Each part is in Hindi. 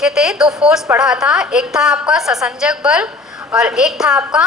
सीखे थे, दो फोर्स पढ़ा था, एक था आपका ससंजक बल और एक था आपका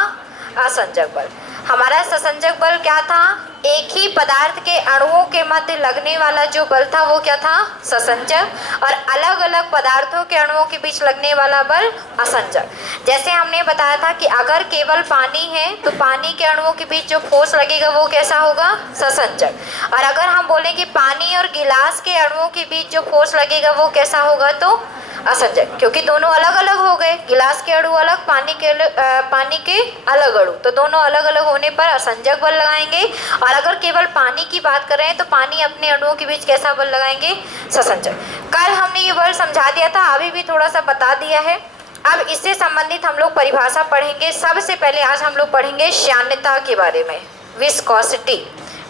असंजक बल। हमारा ससंजक बल क्या था? एक ही पदार्थ के अणुओं के मध्य लगने वाला जो बल था वो क्या था? ससंजक। और अलग अलग पदार्थों के अणुओं के बीच लगने वाला बल असंजक। जैसे हमने बताया था कि अगर केवल पानी है तो पानी के अणुओं के बीच जो फोर्स लगेगा वो कैसा होगा? ससंजक। और अगर हम बोलें कि पानी और गिलास के अणुओं के बीच जो फोर्स लगेगा वो कैसा होगा? तो असंजक, क्योंकि दोनों अलग अलग हो गए, गिलास के अणु अलग, पानी के अलग अणु, तो दोनों अलग अलग होने पर असंजक बल लगाएंगे। और अगर केवल पानी की बात करें तो पानी अपने अणुओं के बीच कैसा बल लगाएंगे? ससंजक। कल हमने ये बल समझा दिया था, अभी भी थोड़ा सा बता दिया है। अब इससे संबंधित हम लोग परिभाषा पढ़ेंगे। सबसे पहले आज हम लोग पढ़ेंगे श्यान्यता के बारे में, विस्कोसिटी।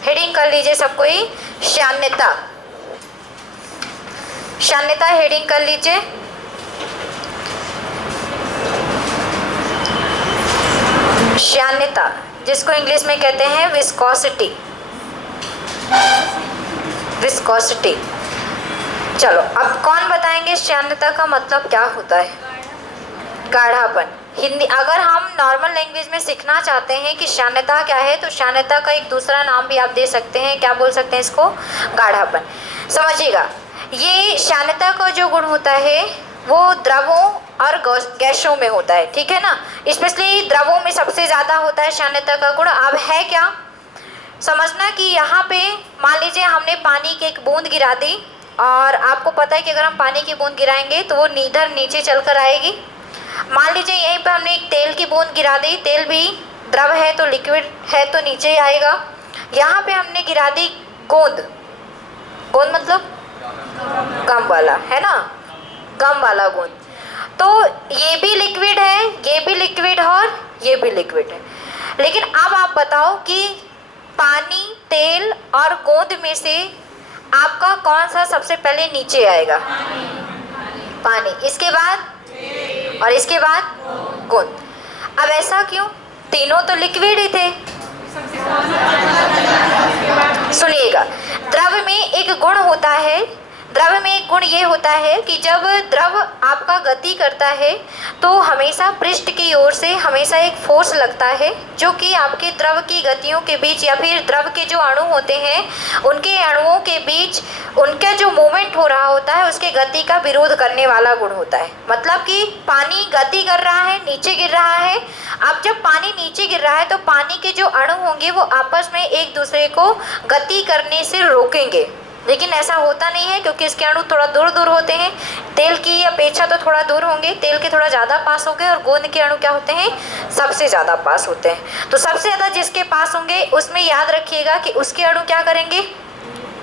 हेडिंग कर लीजिए सब कोई, श्यान्यता। श्यान्यता हेडिंग कर लीजिए। श्यान्यता, जिसको इंग्लिश में कहते हैं विस्कोसिटी। विस्कोसिटी। चलो अब कौन बताएंगे श्यान्यता का मतलब क्या होता है? गाढ़ापन। हिंदी अगर हम नॉर्मल लैंग्वेज में सीखना चाहते हैं कि श्यान्यता क्या है तो श्यान्यता का एक दूसरा नाम भी आप दे सकते हैं। क्या बोल सकते हैं इसको? गाढ़ापन। समझिएगा, ये श्यान्यता का जो गुण होता है वो द्रवों और गैसों में होता है, ठीक है ना। स्पेशली द्रवों में सबसे ज़्यादा होता है श्यान्यता का गुण। अब है क्या समझना कि यहाँ पे मान लीजिए हमने पानी की एक बूंद गिरा दी, और आपको पता है कि अगर हम पानी की बूंद गिराएंगे तो वो इधर नीचे चल कर आएगी। मान लीजिए यहीं पे हमने एक तेल की बूंद गिरा दी, तेल भी द्रव है तो लिक्विड है तो नीचे ही आएगा। यहाँ पे हमने गिरा दी गोंद, गोंद मतलब गम वाला, है ना, गम वाला गोंद, तो ये भी लिक्विड है, ये भी लिक्विड और ये भी लिक्विड है। लेकिन अब आप बताओ कि पानी, तेल और गोंद में से आपका कौन सा सबसे पहले नीचे आएगा? पानी, इसके बाद और इसके बाद गोंद। अब ऐसा क्यों? तीनों तो लिक्विड ही थे। सुनिएगा, द्रव में एक गुण होता है, द्रव में एक गुण ये होता है कि जब द्रव आपका गति करता है तो हमेशा पृष्ठ की ओर से हमेशा एक फोर्स लगता है जो कि आपके द्रव की गतियों के बीच या फिर द्रव के जो अणु होते हैं उनके अणुओं के बीच उनका जो मूवमेंट हो रहा होता है उसके गति का विरोध करने वाला गुण होता है। मतलब कि पानी गति कर रहा है, नीचे गिर रहा है। अब जब पानी नीचे गिर रहा है तो पानी के जो अणु होंगे वो आपस में एक दूसरे को गति करने से रोकेंगे, लेकिन ऐसा होता नहीं है क्योंकि इसके अणु थोड़ा दूर दूर होते हैं। तेल की अपेक्षा तो थोड़ा दूर होंगे, तेल के थोड़ा ज़्यादा पास होंगे, और गोंद के अणु क्या होते हैं? सबसे ज़्यादा पास होते हैं। तो सबसे ज़्यादा जिसके पास होंगे उसमें याद रखिएगा कि उसके अणु क्या करेंगे?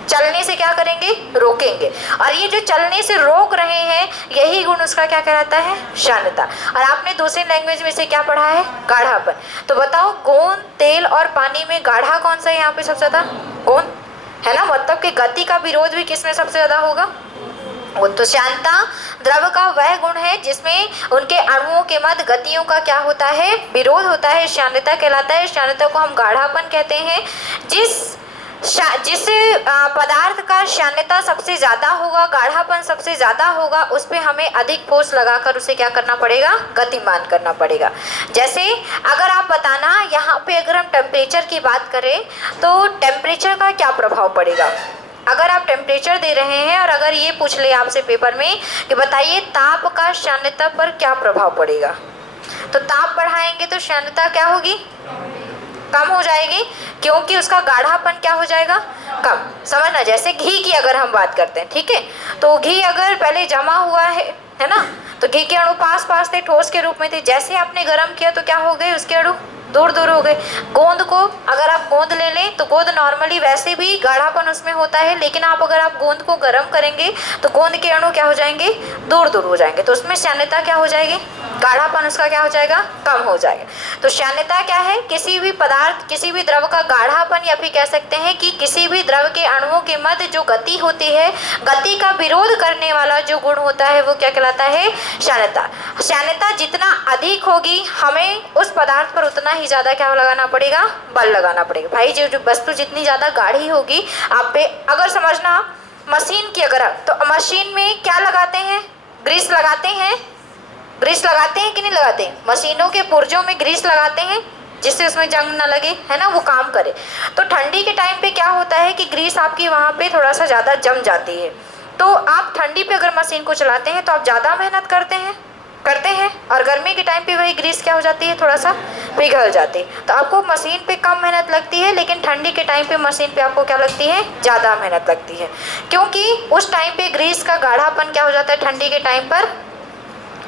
चलने से क्या करेंगे? रोकेंगे। और ये जो चलने से रोक रहे हैं यही गुण उसका क्या कहलाता है? श्यान्यता। और आपने दूसरी लैंग्वेज में से क्या पढ़ा है? गाढ़ापन। तो बताओ गोंद, तेल और पानी में गाढ़ा कौन सा है यहाँ पे सबसे ज़्यादा? गोंद, है ना। मतलब कि गति का विरोध भी किसमें सबसे ज़्यादा होगा? वो तो श्यानता द्रव का वह गुण है जिसमें उनके अणुओं के मध्य गतियों का क्या होता है? विरोध होता है, श्यान्यता कहलाता है। श्यान्यता को हम गाढ़ापन कहते हैं। जिस पदार्थ का श्यान्यता सबसे ज़्यादा होगा, गाढ़ापन सबसे ज़्यादा होगा, उस पर हमें अधिक फोर्स लगाकर उसे क्या करना पड़ेगा? गतिमान करना पड़ेगा। जैसे अगर आप बताना यहाँ पे अगर हम टेम्परेचर की बात करें तो टेम्परेचर का क्या प्रभाव पड़ेगा? अगर आप टेम्परेचर दे रहे हैं और अगर ये पूछ ले आपसे पेपर में कि बताइए ताप का श्यान्यता पर क्या प्रभाव पड़ेगा, तो ताप बढ़ाएंगे तो श्यान्यता क्या होगी? कम हो जाएगी, क्योंकि उसका गाढ़ापन क्या हो जाएगा? कम। समझना, जैसे घी की अगर हम बात करते हैं, ठीक है, तो घी अगर पहले जमा हुआ है ना, तो घी के अणु पास पास थे, ठोस के रूप में थे। जैसे आपने गर्म किया तो क्या हो गए? उसके अणु दूर दूर हो गए। गोंद को अगर आप गोंद ले लें तो गोंद नॉर्मली वैसे भी गाढ़ापन उसमें होता है, लेकिन अगर आप गोंद को गर्म करेंगे तो गोंद के अणु क्या हो जाएंगे? दूर दूर हो जाएंगे। तो उसमें श्यान्यता क्या हो जाएगी? गाढ़ापन उसका क्या हो जाएगा? कम हो जाएगा। तो श्यान्यता क्या है? किसी भी पदार्थ, किसी भी द्रव का गाढ़ापन, या फिर कह सकते हैं कि किसी भी द्रव के अणुओं के मध्य जो गति होती है, गति का विरोध करने वाला जो गुण होता है वो क्या कहलाता है? श्यान्यता। श्यान्यता जितना अधिक होगी हमें उस पदार्थ पर उतना ही ज़्यादा क्या लगाना पड़ेगा? बल लगाना पड़ेगा। भाई जो वस्तु जितनी ज़्यादा गाढ़ी होगी आप पे, अगर समझना मशीन की, अगर तो मशीन में क्या लगाते हैं? ग्रीस लगाते हैं, ग्रीस लगाते हैं कि नहीं लगाते? मशीनों के पुर्जों में ग्रीस लगाते हैं जिससे उसमें जंग ना लगे, है ना, वो काम करे। तो ठंडी के टाइम पे क्या होता है कि ग्रीस आपकी वहाँ पे थोड़ा सा ज़्यादा जम जाती है। तो आप ठंडी पे अगर मशीन को चलाते हैं तो आप ज़्यादा मेहनत करते हैं, और गर्मी के टाइम पे वही ग्रीस क्या हो जाती है, थोड़ा सा पिघल जाती है। तो आपको मशीन पे कम मेहनत लगती है, लेकिन ठंडी के टाइम पे मशीन पे आपको क्या लगती है, ज़्यादा मेहनत लगती है, क्योंकि उस टाइम पे ग्रीस का गाढ़ापन क्या हो जाता है, ठंडी के टाइम पर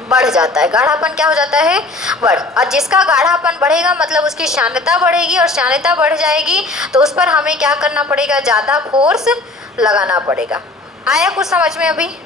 बढ़ जाता है। गाढ़ापन क्या हो जाता है, बढ़। और जिसका गाढ़ापन बढ़ेगा मतलब उसकी श्यानता बढ़ेगी, और श्यानता बढ़ जाएगी तो उस पर हमें क्या करना पड़ेगा, ज़्यादा फोर्स लगाना पड़ेगा। आया कुछ समझ में? अभी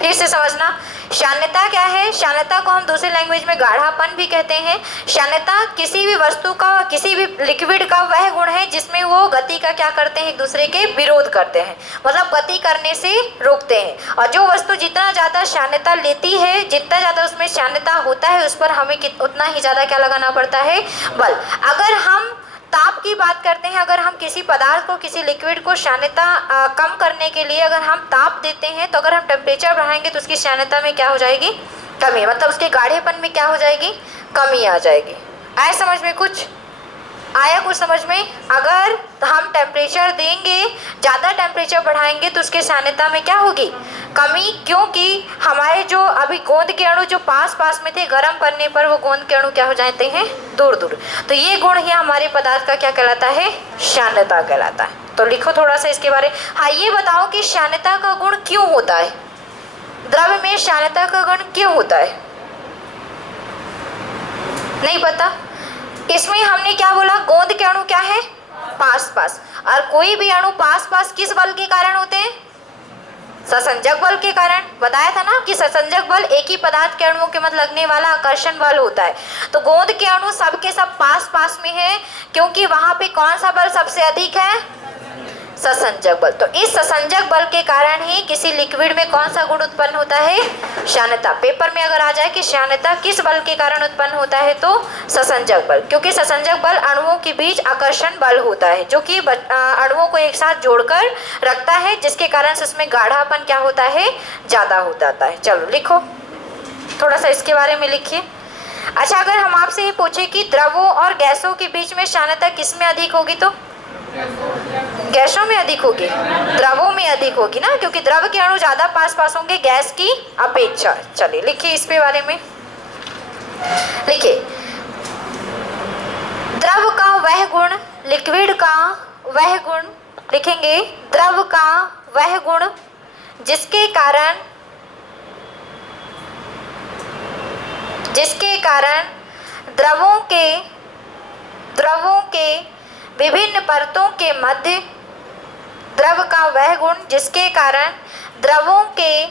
फिर से समझना। श्यानता क्या है? श्यानता को हम दूसरे लैंग्वेज में गाढ़ापन भी कहते हैं। श्यानता किसी भी वस्तु का, किसी भी लिक्विड का वह गुण है जिसमें वो गति का क्या करते हैं, एक दूसरे के विरोध करते हैं, मतलब गति करने से रोकते हैं। और जो वस्तु जितना ज़्यादा श्यानता लेती है, जितना ज़्यादा उसमें श्यानता होता है, उस पर हमें उतना ही ज़्यादा क्या लगाना पड़ता है, बल। अगर हम ताप की बात करते हैं, अगर हम किसी पदार्थ को, किसी लिक्विड को श्यानता कम करने के लिए अगर हम ताप देते हैं, तो अगर हम टेम्परेचर बढ़ाएंगे तो उसकी श्यानता में क्या हो जाएगी, कमी, मतलब उसके गाढ़ेपन में क्या हो जाएगी, कमी आ जाएगी। आया समझ में? कुछ आया कुछ समझ में? अगर हम टेम्परेचर देंगे, ज़्यादा टेम्परेचर बढ़ाएंगे तो उसके श्यानता में क्या होगी, कमी, क्योंकि हमारे जो अभी गोंद के अणु जो पास पास में थे, गर्म पड़ने पर वो गोंद के अणु क्या हो जाते हैं, दूर दूर। तो ये गुण ही हमारे पदार्थ का क्या कहलाता है, श्यानता कहलाता है। तो लिखो थोड़ा सा इसके बारे। हाँ, ये बताओ कि श्यानता का गुण क्यों होता है, द्रव्य में श्यानता का गुण क्यों होता है? नहीं पता? इसमें हमने क्या बोला, गोंद के अणु क्या है, पास पास, और कोई भी अणु पास पास किस बल के कारण होते हैं, ससंजक बल के कारण। बताया था ना कि ससंजक बल एक ही पदार्थ के अणुओं के मध्य लगने वाला आकर्षण बल होता है। तो गोंद के अणु सबके सब पास पास में है, क्योंकि वहां पे कौन सा बल सबसे अधिक है, ससंजक बल। तो इस ससंजक बल के कारण ही किसी लिक्विड में कौन सा गुण उत्पन्न होता है, श्यानता। पेपर में अगर आ जाए कि श्यानता किस बल के कारण उत्पन्न होता है, तो ससंजक बल, क्योंकि ससंजक बल अणुओं के बीच आकर्षण बल होता है, जो कि अणुओं को एक साथ जोड़कर रखता है, जिसके कारण से उसमें गाढ़ापन क्या होता है, ज़्यादा हो जाता है। चलो लिखो थोड़ा सा इसके बारे में लिखिए। अच्छा, अगर हम आपसे ये पूछे कि द्रवों और गैसों के बीच में श्यानता किस में अधिक होगी, तो गैसों में अधिक होगी, द्रवों में अधिक होगी ना, क्योंकि द्रव के अणु ज्यादा पास पास होंगे गैस की अपेक्षा। चलिए लिखिए इस पे बारे में, लिखिए द्रव का वह गुण, लिक्विड का वह गुण, लिखेंगे द्रव का वह गुण जिसके कारण द्रवों के विभिन्न परतों के मध्य, द्रव का वह गुण जिसके कारण द्रवों के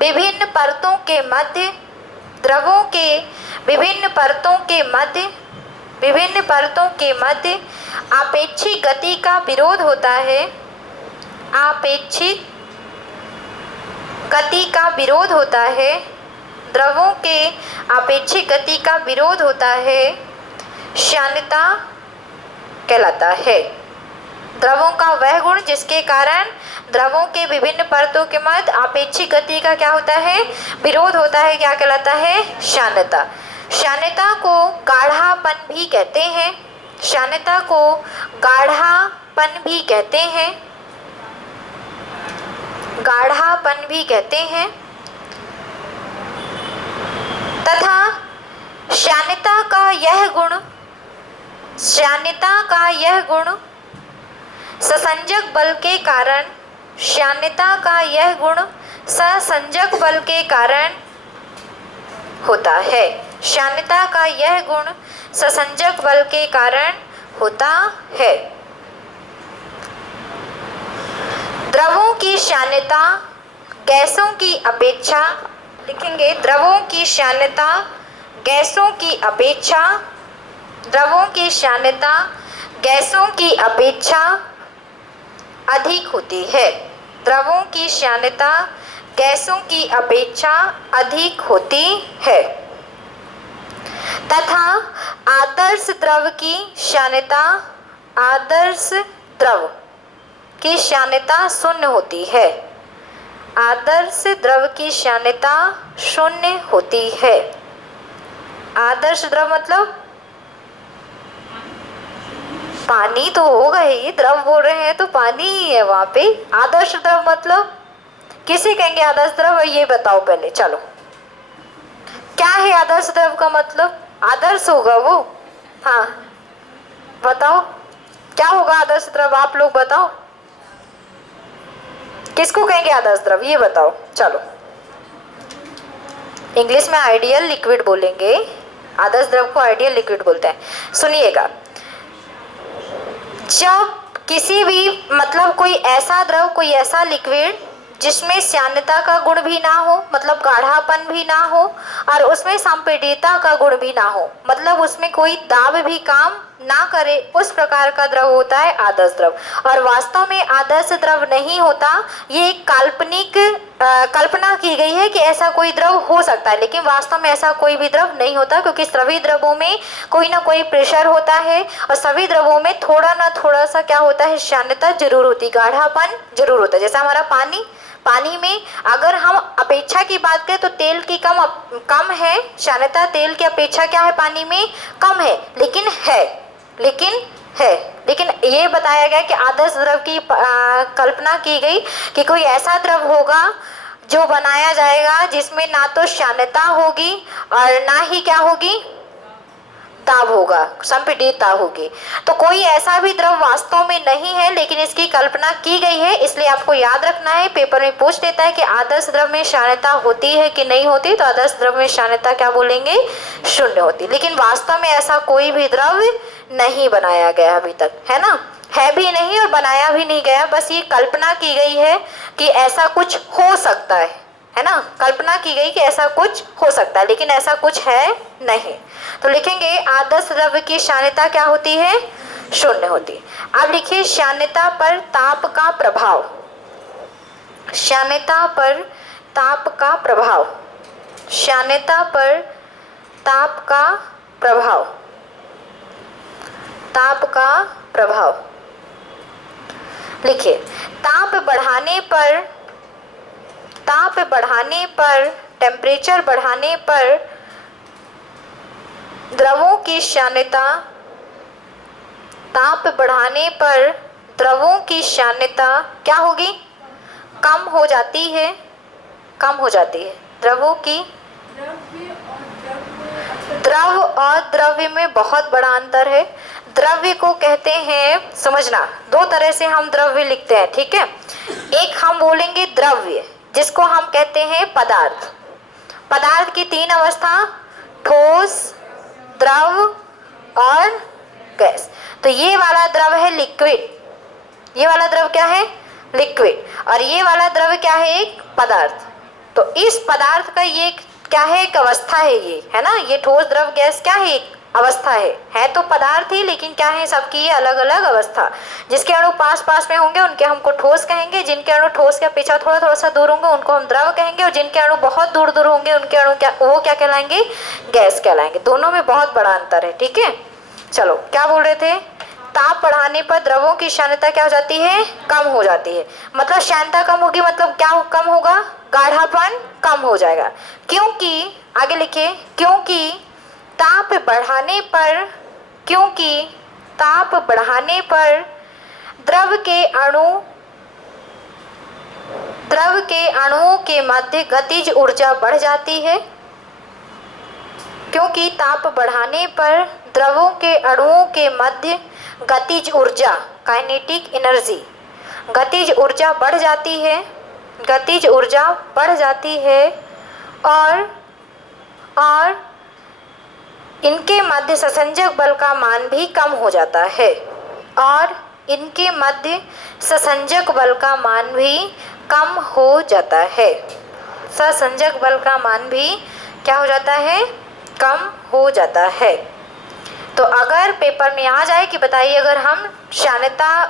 विभिन्न परतों के मध्य, द्रवों के विभिन्न परतों के मध्य आपेक्षिक गति का विरोध होता है, आपेक्षिक गति का विरोध होता है, द्रवों के आपेक्षिक गति का विरोध होता है, श्यानता कहलाता है। द्रवों का वह गुण जिसके कारण द्रवों के विभिन्न परतों के मध्य आपेक्षिक गति का क्या होता है, विरोध होता है, क्या कहलाता है, श्यानता। श्यानता को गाढ़ापन भी कहते हैं, श्यानता को गाढ़ापन भी कहते हैं, गाढ़ापन भी कहते हैं, तथा श्यानता का यह गुण ससंजक बल के कारण, श्यानता का यह गुण ससंजक बल के कारण होता है, श्यानता का यह गुण ससंजक बल के कारण होता है। द्रवों की श्यानता गैसों की अपेक्षा, लिखेंगे द्रवों की श्यानता गैसों की अपेक्षा, द्रवों की श्यानता गैसों की अपेक्षा अधिक होती है, द्रवों की श्यानता गैसों की अपेक्षा अधिक होती है, तथा आदर्श द्रव की श्यानता, आदर्श द्रव की श्यानता शून्य होती है, आदर्श द्रव की श्यानता शून्य होती है। आदर्श द्रव मतलब पानी तो होगा ही, द्रव बोल रहे हैं तो पानी ही है वहां पे। आदर्श द्रव मतलब किसे कहेंगे आदर्श द्रव, ये बताओ पहले। चलो क्या है आदर्श द्रव का मतलब? आदर्श होगा वो। हाँ बताओ क्या होगा आदर्श द्रव, आप लोग बताओ किसको कहेंगे आदर्श द्रव, ये बताओ। चलो इंग्लिश में आइडियल लिक्विड बोलेंगे, आदर्श द्रव को आइडियल लिक्विड बोलते हैं। सुनिएगा, जब किसी भी मतलब कोई ऐसा द्रव, कोई ऐसा लिक्विड जिसमें श्यानता का गुण भी ना हो, मतलब गाढ़ापन भी ना हो, और उसमें संपीडितता का गुण भी ना हो, मतलब उसमें कोई दाब भी काम ना करे, उस प्रकार का द्रव होता है आदर्श द्रव। और वास्तव में आदर्श द्रव नहीं होता, ये एक काल्पनिक कल्पना की गई है कि ऐसा कोई द्रव हो सकता है, लेकिन वास्तव में ऐसा कोई भी द्रव नहीं होता, क्योंकि सभी द्रवों में कोई ना कोई प्रेशर होता है और सभी द्रवों में थोड़ा ना थोड़ा सा क्या होता है, श्यानता जरूर होती, गाढ़ापन जरूर होता है। जैसा हमारा पानी में अगर हम अपेक्षा की बात करें तो तेल की कम है श्यानता, तेल की अपेक्षा क्या है पानी में, कम है, लेकिन ये बताया गया कि आदर्श द्रव की कल्पना की गई कि कोई ऐसा द्रव होगा जो बनाया जाएगा जिसमें ना तो श्यानता होगी और ना ही क्या होगी, ताप होगा, संपीडितता होगी। तो कोई ऐसा भी द्रव वास्तव में नहीं है, लेकिन इसकी कल्पना की गई है, इसलिए आपको याद रखना है। पेपर में पूछ लेता है कि आदर्श द्रव में श्यानता होती है कि नहीं होती, तो आदर्श द्रव में श्यानता क्या बोलेंगे, शून्य होती। लेकिन वास्तव में ऐसा कोई भी द्रव नहीं बनाया गया अभी तक, है ना, है भी नहीं और बनाया भी नहीं गया, बस ये कल्पना की गई है कि ऐसा कुछ हो सकता है ना, कल्पना की गई कि ऐसा कुछ हो सकता है, लेकिन ऐसा कुछ है नहीं। तो लिखेंगे आदर्श द्रव्य की श्यानता क्या होती है, शून्य होती। अब लिखिए श्यानता पर ताप का प्रभाव, श्यानता पर ताप का प्रभाव, श्यानता पर ताप का प्रभाव, ताप का प्रभाव। लिखिए ताप बढ़ाने पर, टेम्परेचर बढ़ाने पर द्रवों की श्यानता, ताप बढ़ाने पर द्रवों की श्यानता क्या होगी, कम हो जाती है, कम हो जाती है। द्रवों की, द्रव और द्रव्य में बहुत बड़ा अंतर है। द्रव्य को कहते हैं, समझना, दो तरह से हम द्रव्य लिखते हैं, ठीक है। एक हम बोलेंगे द्रव्य, जिसको हम कहते हैं पदार्थ। पदार्थ की तीन अवस्था, ठोस, द्रव और गैस। तो ये वाला द्रव है लिक्विड, ये वाला द्रव क्या है, लिक्विड, और ये वाला द्रव क्या है, एक पदार्थ। तो इस पदार्थ का ये क्या है, एक अवस्था है, ये है ना, ये ठोस, द्रव, गैस क्या है, एक अवस्था है तो पदार्थ ही, लेकिन क्या है सबकी ये अलग अलग अवस्था। जिसके अणु पास पास में होंगे उनके हमको ठोस कहेंगे, जिनके अणु ठोस के अपेक्षा थोड़ा थोड़ा सा दूर होंगे उनको हम द्रव कहेंगे, और जिनके अणु बहुत दूर दूर होंगे उनके अणु वो क्या कहलाएंगे, गैस कहलाएंगे। दोनों में बहुत बड़ा अंतर है, ठीक है। चलो क्या बोल रहे थे, ताप बढ़ाने पर द्रवों की श्यानता क्या हो जाती है, कम हो जाती है। मतलब श्यानता कम होगी, मतलब क्या कम होगा, गाढ़ापन कम हो जाएगा। क्योंकि आगे लिखे, क्योंकि ताप बढ़ाने पर, क्योंकि ताप बढ़ाने पर द्रव के अणुओं के मध्य गतिज ऊर्जा बढ़ जाती है। क्योंकि ताप बढ़ाने पर द्रवों के अणुओं के मध्य गतिज ऊर्जा, काइनेटिक एनर्जी, गतिज ऊर्जा बढ़ जाती है, गतिज ऊर्जा बढ़ जाती है, और इनके मध्य ससंजक बल का मान भी कम हो जाता है, और इनके मध्य ससंजक बल का मान भी कम हो जाता है। ससंजक बल का मान भी क्या हो जाता है, कम हो जाता है। तो अगर पेपर में आ जाए कि बताइए अगर हम श्यानता,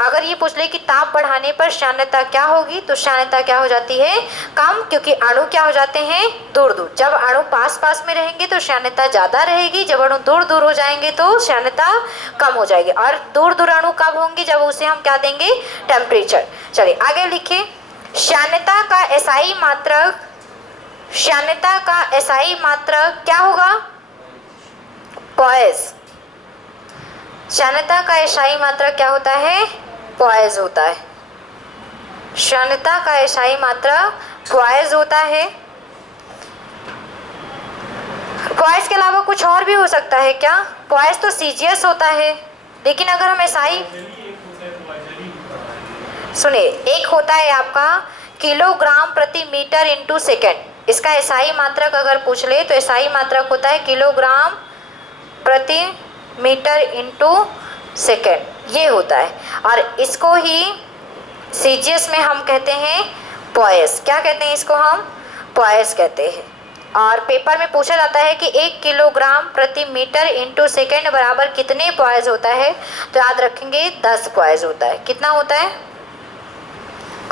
अगर ये पूछ ले कि ताप बढ़ाने पर श्यानता क्या होगी, तो श्यानता क्या हो जाती है, कम, क्योंकि अणु क्या हो जाते हैं, दूर दूर। जब अणु पास पास में रहेंगे तो श्यानता ज़्यादा रहेगी, जब अणु दूर दूर हो जाएंगे तो श्यानता कम हो जाएगी। और दूर दूर अणु कब होंगे, जब उसे हम क्या देंगे, टेम्परेचर। चलिए आगे लिखिए, श्यानता का एसआई मात्रक, श्यानता का एसआई मात्रक क्या होगा? पॉइस। श्यानता का एसआई मात्रक क्या होता है? पॉइस होता है। श्यानता का एसआई मात्रक पॉइस होता है। पॉइस के अलावा कुछ और भी हो सकता है क्या? पॉइस तो सीजीएस होता है, लेकिन अगर हम एसआई सुनिए, एक होता है आपका किलोग्राम प्रति मीटर इंटू सेकेंड। इसका एसआई मात्रक अगर पूछ ले तो एसआई मात्रक होता है किलोग्राम प्रति मीटर इंटू सेकेंड, ये होता है। और इसको ही सीजीएस में हम कहते हैं पॉइस। क्या कहते हैं इसको? हम पॉइस कहते हैं। और पेपर में पूछा जाता है कि 1 किलोग्राम प्रति मीटर इंटू सेकेंड बराबर कितने पॉइस होता है, तो याद रखेंगे 10 पॉइस होता है। कितना होता है?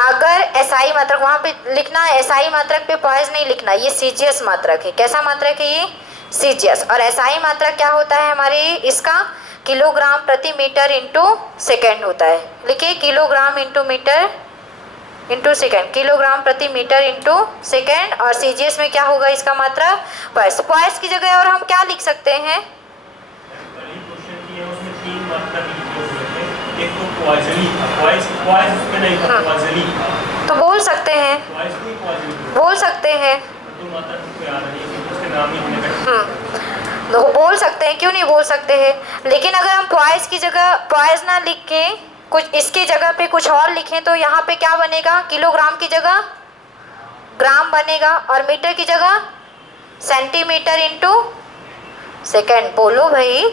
अगर एसआई मात्रक वहाँ पे लिखना है, एसआई मात्रक पे पॉइस नहीं लिखना, ये सीजीएस मात्रक है। कैसा मात्रक है ये? सीजीएस। और एसआई मात्रक क्या होता है हमारे इसका? किलोग्राम प्रति मीटर इंटू सेकेंड होता है। लिखिए kilogram into metre into second, kilogram प्रति मीटर इंटू सेकेंड। और सीजीएस में क्या होगा इसका मात्रा? पॉइस। पॉइस की जगह और हम क्या लिख सकते हैं? तो बोल सकते हैं, बोल सकते हैं, तो बोल सकते हैं, क्यों नहीं बोल सकते हैं। लेकिन अगर हम पॉइस की जगह पॉइस ना लिख के कुछ इसकी जगह पे कुछ और लिखें तो यहाँ पे क्या बनेगा? किलोग्राम की जगह ग्राम बनेगा और मीटर की जगह सेंटीमीटर इंटू सेकेंड। बोलो भाई।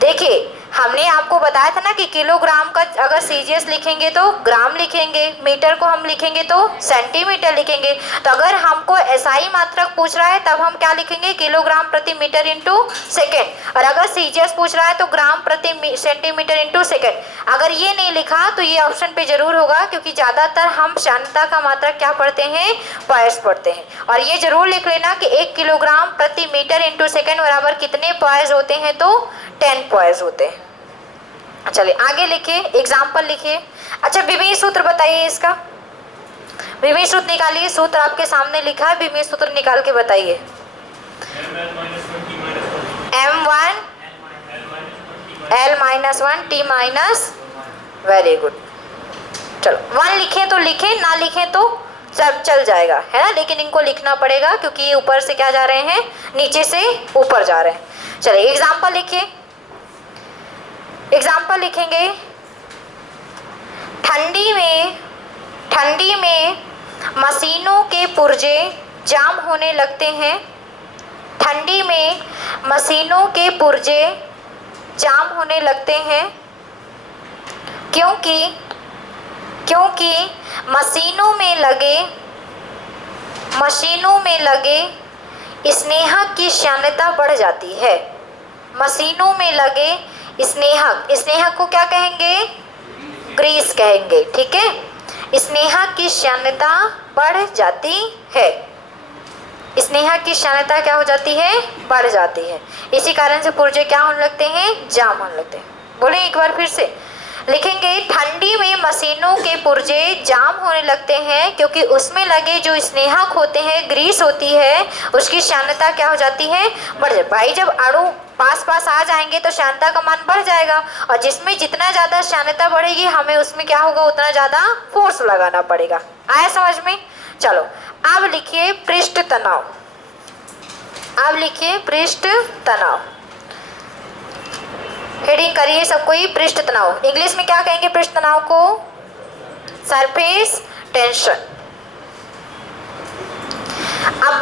देखिए हमने आपको बताया था ना कि किलोग्राम का अगर सीजीएस लिखेंगे तो ग्राम लिखेंगे, मीटर को हम लिखेंगे तो सेंटीमीटर लिखेंगे। तो अगर हमको एसआई मात्रक पूछ रहा है तब हम क्या लिखेंगे? किलोग्राम प्रति मीटर इंटू सेकेंड। और अगर सीजीएस पूछ रहा है तो ग्राम प्रति सेंटीमीटर इंटू सेकेंड। अगर ये नहीं लिखा तो ये ऑप्शन पे जरूर होगा, क्योंकि ज़्यादातर हम श्यानता का मात्रक क्या पढ़ते हैं? पॉइस पढ़ते हैं। और ये जरूर लिख लेना कि 1 किलोग्राम प्रति मीटर इंटू सेकेंड बराबर कितने पॉइस होते हैं? तो 10 पॉइस होते हैं। चलिए आगे लिखिए, एग्जाम्पल लिखिए। अच्छा विमीय सूत्र बताइए इसका। विमीय सूत्र निकालिए। सूत्र आपके सामने लिखा है, विमीय सूत्र निकाल के बताइए। M1 L-1 T-, very good. चलो 1 लिखें तो लिखें, ना लिखें तो सब चल जाएगा, है ना। लेकिन इनको लिखना पड़ेगा क्योंकि ये ऊपर से क्या जा रहे हैं? नीचे से ऊपर जा रहे हैं। चलिए एग्जाम्पल लिखिए। एग्जाम्पल लिखेंगे। ठंडी में मशीनों के पुर्जे जाम होने लगते हैं। ठंडी में मशीनों के पुर्जे जाम होने लगते हैं क्योंकि मशीनों में लगे स्नेहक की श्यानता बढ़ जाती है। मशीनों में लगे स्नेहक को क्या कहेंगे? ग्रीस कहेंगे, ठीक है। स्नेहक की श्यानता बढ़ जाती है। स्नेहक की श्यानता क्या हो जाती है? बढ़ जाती है। इसी कारण से पुर्जे क्या होने लगते हैं? जाम होने लगते हैं। बोले एक बार फिर से लिखेंगे। ठंडी में मशीनों के पुर्जे जाम होने लगते हैं क्योंकि उसमें लगे जो स्नेहक होते हैं, ग्रीस होती है, उसकी श्यानता क्या हो जाती है? बढ़ जाती। भाई जब अणु पास आ जाएंगे तो श्यानता का मान बढ़ जाएगा, और जिसमें जितना ज़्यादा श्यानता बढ़ेगी हमें उसमें क्या होगा? उतना ज़्यादा फोर्स लगाना पड़ेगा। आया समझ में? चलो अब लिखिए पृष्ठ तनाव। अब लिखिए पृष्ठ तनाव। हेडिंग करिए सबको ही, पृष्ठ तनाव। इंग्लिश में क्या कहेंगे पृष्ठ तनाव को? Surface tension. अब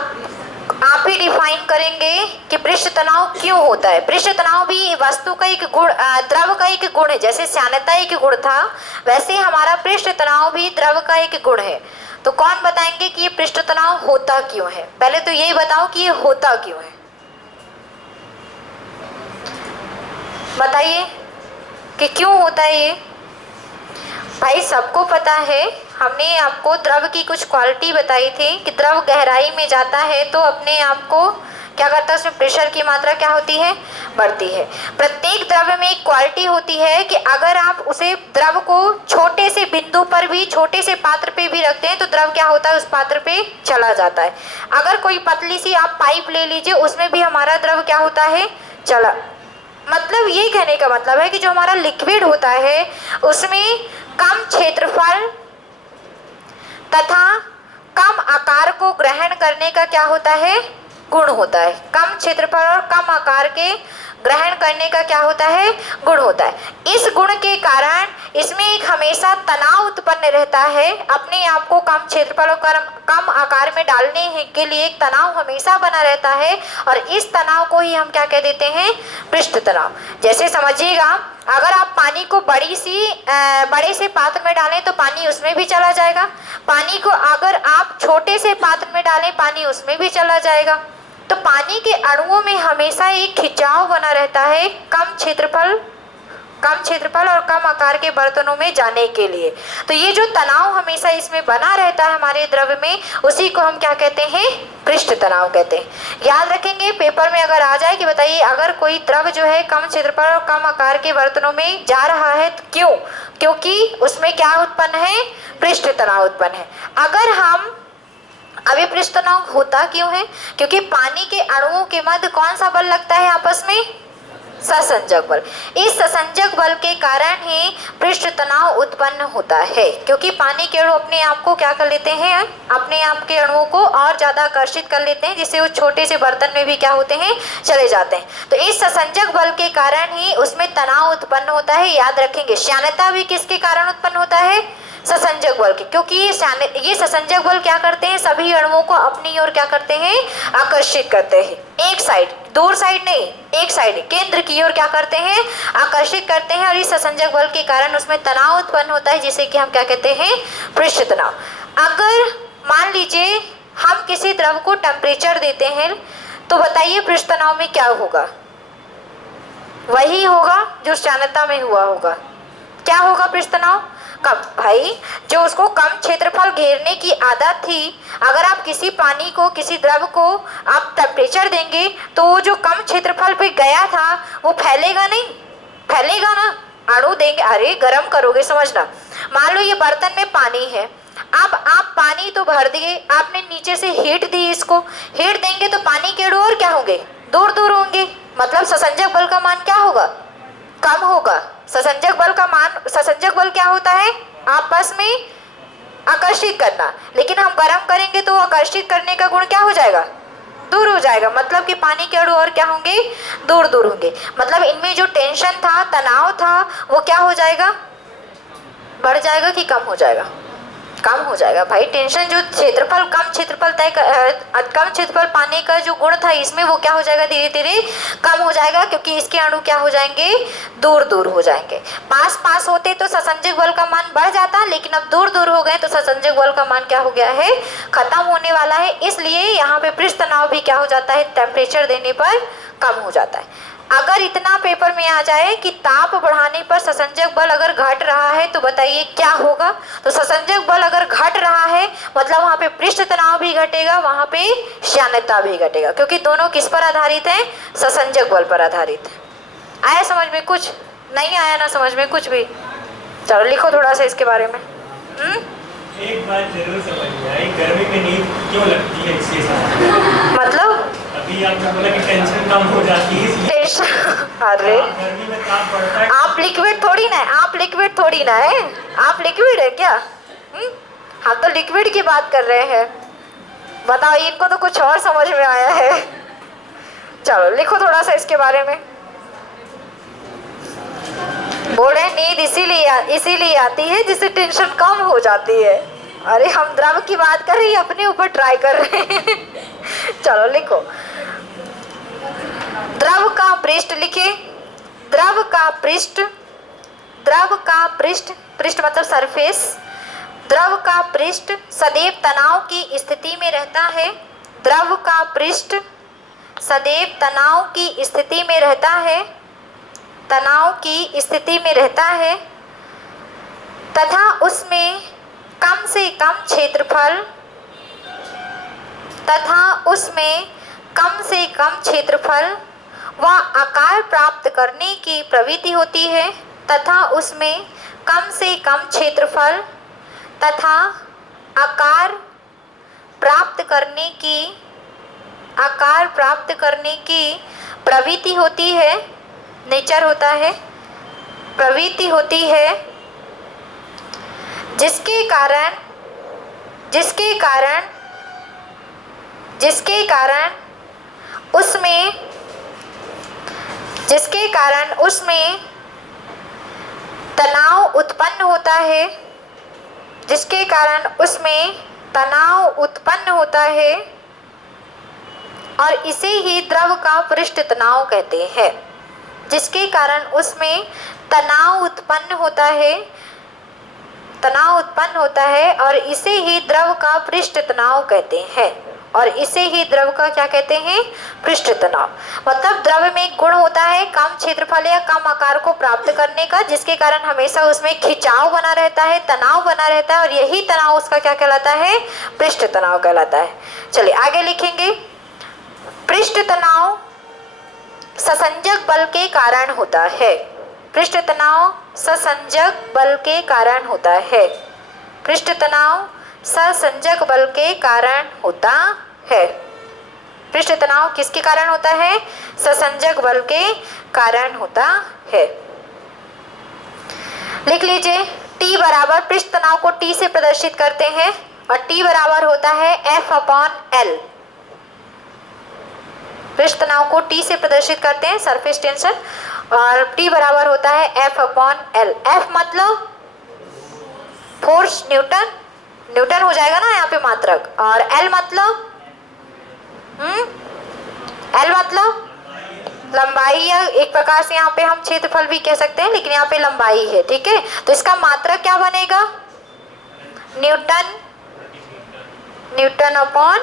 आप ही डिफाइन करेंगे कि पृष्ठ तनाव क्यों होता है। पृष्ठ तनाव भी वस्तु का एक गुण, द्रव का एक गुण है। जैसे श्यानता एक गुण था, वैसे हमारा पृष्ठ तनाव भी द्रव का एक गुण है। तो कौन बताएंगे कि ये पृष्ठ तनाव होता क्यों है? पहले तो यही बताओ कि ये होता क्यों है, बताइए कि क्यों होता है ये। भाई सबको पता है, हमने आपको द्रव की कुछ क्वालिटी बताई थी कि द्रव गहराई में जाता है तो अपने आप को क्या करता है, उसमें प्रेशर की मात्रा क्या होती है, बढ़ती है। प्रत्येक द्रव्य में एक क्वालिटी होती है कि अगर आप उसे द्रव को छोटे से बिंदु पर भी, छोटे से पात्र पे भी रखते हैं तो द्रव क्या होता है, उस पात्र पे चला जाता है। अगर कोई पतली सी आप पाइप ले लीजिए, उसमें भी हमारा द्रव क्या होता है, चला। मतलब ये कहने का मतलब है कि जो हमारा लिक्विड होता है उसमें कम क्षेत्रफल तथा कम आकार को ग्रहण करने का क्या होता है, गुण होता है। कम क्षेत्रफल और कम आकार के ग्रहण करने का क्या होता है, गुण होता है। इस गुण के कारण इसमें एक हमेशा तनाव उत्पन्न रहता है। अपने आप को कम क्षेत्रफल और कम आकार में डालने के लिए एक तनाव हमेशा बना रहता है और इस तनाव को ही हम क्या कह देते हैं, पृष्ठ तनाव। जैसे समझिएगा, अगर आप पानी को बड़े से पात्र में डालें तो पानी उसमें भी चला जाएगा। पानी को अगर आप छोटे से पात्र में डालें, पानी उसमें भी चला जाएगा। तो पानी के अणुओं में हमेशा एक खिंचाव बना रहता है कम क्षेत्रफल और कम आकार के बर्तनों में जाने के लिए। तो ये जो तनाव हमेशा इसमें बना रहता है हमारे द्रव्य में, उसी को हम क्या कहते हैं, पृष्ठ तनाव कहते हैं। याद रखेंगे, पेपर में अगर आ जाए कि बताइए अगर कोई द्रव जो है कम क्षेत्रफल और कम आकार के बर्तनों में जा रहा है तो क्यों, क्योंकि उसमें क्या उत्पन्न है, पृष्ठ तनाव उत्पन्न है। अगर हम अभी पृष्ठ तनाव होता क्यों है, क्योंकि पानी के अणुओं के मध्य कौन सा बल लगता है आपस में, ससंजक बल। इस ससंजक बल के कारण ही पृष्ठ तनाव उत्पन्न होता है, क्योंकि पानी के अणु अपने आप को क्या कर लेते हैं, अपने आप के अणुओं को और ज्यादा आकर्षित कर लेते हैं, जिससे वो छोटे से बर्तन में भी क्या होते हैं, चले जाते हैं। तो इस ससंजक बल के कारण ही उसमें तनाव उत्पन्न होता है। याद रखेंगे, श्यानता भी किसके कारण उत्पन्न होता है, ससंजक बल के, क्योंकि ये ससंजक बल क्या करते हैं, सभी अणुओं को अपनी ओर क्या करते हैं, आकर्षित करते हैं। एक साइड, दूर साइड नहीं, एक साइड केंद्र की ओर क्या करते हैं, आकर्षित करते हैं। और इस ससंजक बल के कारण उसमें तनाव उत्पन्न होता है, जिसे कि हम क्या कहते हैं, पृष्ठ तनाव। अगर मान लीजिए हम किसी द्रव को टेम्परेचर देते हैं तो बताइए पृष्ठ तनाव में क्या होगा, वही होगा जो श्यानता में हुआ होगा। क्या होगा पृष्ठ तनाव, कम। भाई जो उसको कम क्षेत्रफल घेरने की आदत थी, अगर आप किसी पानी को, किसी द्रव को आप टेम्परेचर देंगे तो वो जो कम क्षेत्रफल पे गया था वो फैलेगा नहीं, फैलेगा ना, अणु देंगे, अरे गर्म करोगे, समझना। मान लो ये बर्तन में पानी है, अब आप पानी तो भर दिए, आपने नीचे से हीट दी, इसको हीट देंगे तो पानी के अणु और क्या होंगे, दूर दूर होंगे। मतलब ससंजक बल का मान क्या होगा, कम होगा। ससंजक बल क्या होता है, आपस में आकर्षित करना। लेकिन हम गर्म करेंगे तो आकर्षित करने का गुण क्या हो जाएगा, दूर हो जाएगा। मतलब कि पानी के अणु और क्या होंगे, दूर दूर होंगे। मतलब इनमें जो टेंशन था, तनाव था, वो क्या हो जाएगा, बढ़ जाएगा कि कम हो जाएगा, कम हो जाएगा। भाई टेंशन, जो क्षेत्रफल, कम क्षेत्रफल पाने का जो गुण था इसमें, वो क्या हो जाएगा, धीरे धीरे कम हो जाएगा, क्योंकि इसके अणु क्या हो जाएंगे, दूर दूर हो जाएंगे। पास पास होते तो ससंजक बल का मान बढ़ जाता, लेकिन अब दूर दूर हो गए तो ससंजक बल का मान क्या हो गया है, खत्म होने वाला है। इसलिए यहाँ पे पृष्ठ तनाव भी क्या हो जाता है, टेम्परेचर देने पर कम हो जाता है। अगर इतना पेपर में आ जाए कि ताप बढ़ाने पर ससंजक बल अगर घट रहा है तो बताइए क्या होगा। तो ससंजक बल अगर घट रहा है मतलब वहाँ पे पृष्ठ तनाव भी घटेगा, वहाँ पे श्यानता भी घटेगा, क्योंकि दोनों किस पर आधारित है, ससंजक बल पर आधारित है। आया समझ में, कुछ नहीं आया ना समझ में कुछ भी, चलो लिखो थोड़ा सा इसके बारे में। एक बात जरूर समझ में आई, गर्मी में नींद क्यों लगती है इसके साथ, मतलब अभी आपने बोला कि टेंशन कम हो जाती है इसलिए। अरे गर्मी में ताप बढ़ता है, आप लिक्विड थोड़ी ना है, आप लिक्विड थोड़ी ना है, आप लिक्विड है क्या, हम तो लिक्विड की बात कर रहे हैं। बताओ, इनको तो कुछ और समझ में आया है। चलो लिखो थोड़ा सा इसके बारे में। बोल रहे नींद इसीलिए आती है जिससे टेंशन कम हो जाती है। अरे हम द्रव की बात कर रही है, अपने ऊपर ट्राई कर रहे हैं। चलो लिखो, द्रव का पृष्ठ लिखे, द्रव का पृष्ठ, पृष्ठ मतलब सरफेस। द्रव का पृष्ठ सदैव तनाव की स्थिति में रहता है। द्रव का पृष्ठ सदैव तनाव की स्थिति में रहता है, तनाव की स्थिति में रहता है तथा उसमें कम से कम क्षेत्रफल कम से कम क्षेत्रफल व आकार प्राप्त करने की प्रवृत्ति होती है तथा उसमें कम से कम क्षेत्रफल तथा आकार प्राप्त करने की प्रवृत्ति होती है, नेचर होता है, प्रवृत्ति होती है, जिसके कारण उसमें तनाव उत्पन्न होता है और इसे ही द्रव का पृष्ठ तनाव कहते हैं। जिसके कारण उसमें तनाव उत्पन्न होता है और इसे ही द्रव का पृष्ठ तनाव कहते हैं। और इसे ही द्रव का क्या कहते हैं? पृष्ठ तनाव। मतलब द्रव में एक गुण होता है कम क्षेत्रफल या कम आकार को प्राप्त करने का, जिसके कारण हमेशा उसमें खिंचाव बना रहता है, तनाव बना रहता है और यही तनाव उसका क्या कहलाता है? पृष्ठ तनाव कहलाता है। चलिए आगे लिखेंगे। पृष्ठ तनाव ससंजक बल के कारण होता है। पृष्ठ तनाव ससंजक बल के कारण होता है। पृष्ठ तनाव ससंजक बल के कारण होता है। पृष्ठ तनाव किसके कारण होता है? ससंजक बल के कारण होता है। लिख लीजिए, T बराबर, पृष्ठ तनाव को T से प्रदर्शित करते हैं और T बराबर होता है F/L। पृष्ठ तनाव को T से प्रदर्शित करते हैं, सरफेस टेंशन, और T बराबर होता है F/L। F मतलब फोर्स, न्यूटन हो जाएगा ना यहाँ पे मात्रक, और L मतलब लंबाई, या एक प्रकार से यहाँ पे हम क्षेत्रफल भी कह सकते हैं, लेकिन यहाँ पे लंबाई है। ठीक है, तो इसका मात्रक क्या बनेगा? Newton upon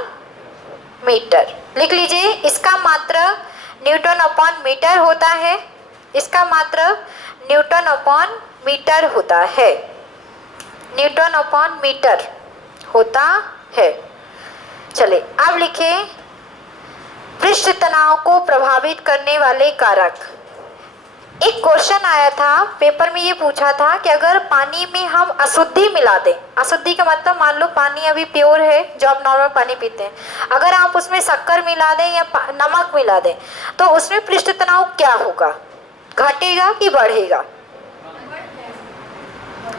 metre. लिख लीजिए, इसका मात्रक न्यूटन अपॉन मीटर होता है। इसका मात्रक न्यूटन अपॉन मीटर होता है। न्यूटन अपॉन मीटर होता है। चलिए अब लिखे, पृष्ठ तनाव को प्रभावित करने वाले कारक। एक क्वेश्चन आया था पेपर में, ये पूछा था कि अगर पानी में हम अशुद्धि मिला दें, अशुद्धि का मतलब मान लो पानी अभी प्योर है जो आप नॉर्मल पानी पीते हैं, अगर आप उसमें शक्कर मिला दें या नमक मिला दें तो उसमें पृष्ठ तनाव क्या होगा? घटेगा कि बढ़ेगा?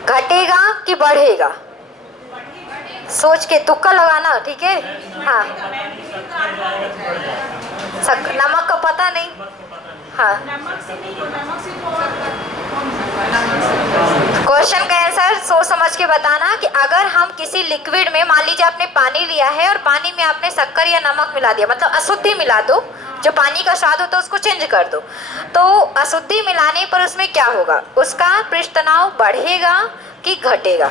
घटेगा कि बढ़ेगा? सोच के तुक्का लगाना, ठीक है? हाँ, नमक का पता नहीं। हाँ, क्वेश्चन का आंसर सोच समझ के बताना कि अगर हम किसी लिक्विड में, मान लीजिए आपने पानी लिया है और पानी में आपने शक्कर या नमक मिला दिया, मतलब अशुद्धि मिला दो, जो पानी का स्वाद होता है उसको चेंज कर दो, तो अशुद्धि मिलाने पर उसमें क्या होगा? उसका पृष्ठ तनाव बढ़ेगा कि घटेगा?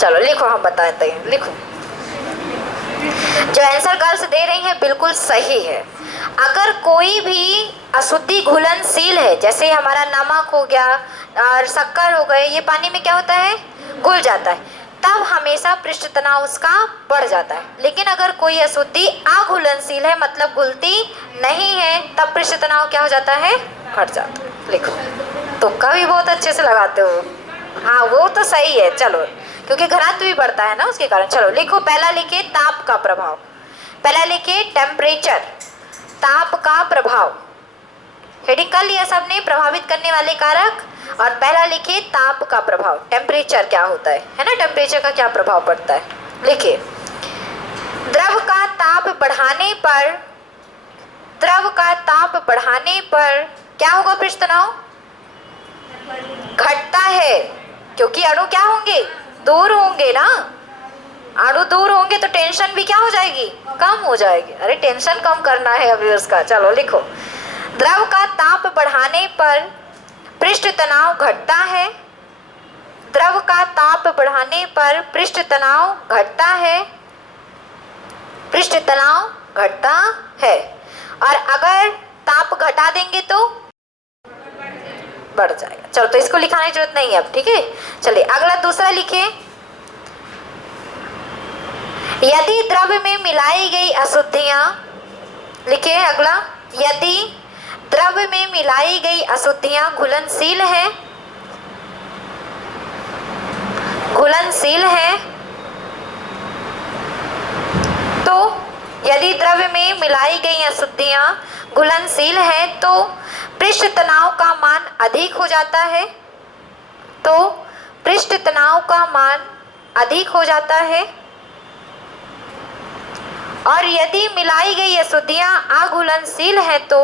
चलो लिखो, हम बताते हैं, लिखो। जो आंसर गर्ल्स दे रही हैं बिल्कुल सही है। अगर कोई भी अशुद्धि घुलनशील है, जैसे हमारा नमक हो गया और शक्कर हो गए, ये पानी में क्या होता है? घुल जाता है, तब हमेशा पृष्ठ तनाव उसका बढ़ जाता है। लेकिन अगर कोई अशुद्धि अघुलनशील है, मतलब घुलती नहीं है, तब पृष्ठ तनाव क्या हो जाता है? घट जाता है। लिखो, तुक्का भी बहुत अच्छे से लगाते हो। हाँ, वो तो सही है। चलो, क्योंकि घनत्व भी बढ़ता है ना उसके कारण। चलो लिखो, पहला लिखे ताप का प्रभाव। पहला लिखे टेम्परेचर, ताप का प्रभाव। हेडिंग कर लिया सबने, प्रभावित करने वाले कारक। और पहला लिखे ताप का प्रभाव, टेम्परेचर क्या होता है ना? टेम्परेचर का क्या प्रभाव पड़ता है? लिखिए, द्रव का ताप बढ़ाने पर क्या होगा? पृष्ठ तनाव घटता है, क्योंकि अणु क्या होंगे? दूर होंगे ना। अणु दूर होंगे तो टेंशन भी क्या हो जाएगी? कम हो जाएगी। अरे टेंशन कम करना है अभी उसका। चलो लिखो, द्रव का ताप बढ़ाने पर पृष्ठ तनाव घटता है। द्रव का ताप बढ़ाने पर पृष्ठ तनाव घटता है। पृष्ठ तनाव घटता है। और अगर ताप घटा देंगे तो बढ़ जाएगा। चलो, तो इसको लिखाने की जरूरत नहीं है अब, ठीक है? चलिए अगला दूसरा लिखिए, यदि द्रव्य में मिलाई गई अशुद्धियां, लिखिए अगला, यदि द्रव्य में मिलाई गई अशुद्धियां घुलनशील है, घुलनशील है, तो यदि द्रव्य में मिलाई गई अशुद्धियां घुलनशील है तो पृष्ठ तनाव का मान अधिक हो जाता है, तो पृष्ठ तनाव का मान अधिक हो जाता है। और यदि मिलाई गई अशुद्धियां अघुलनशील है तो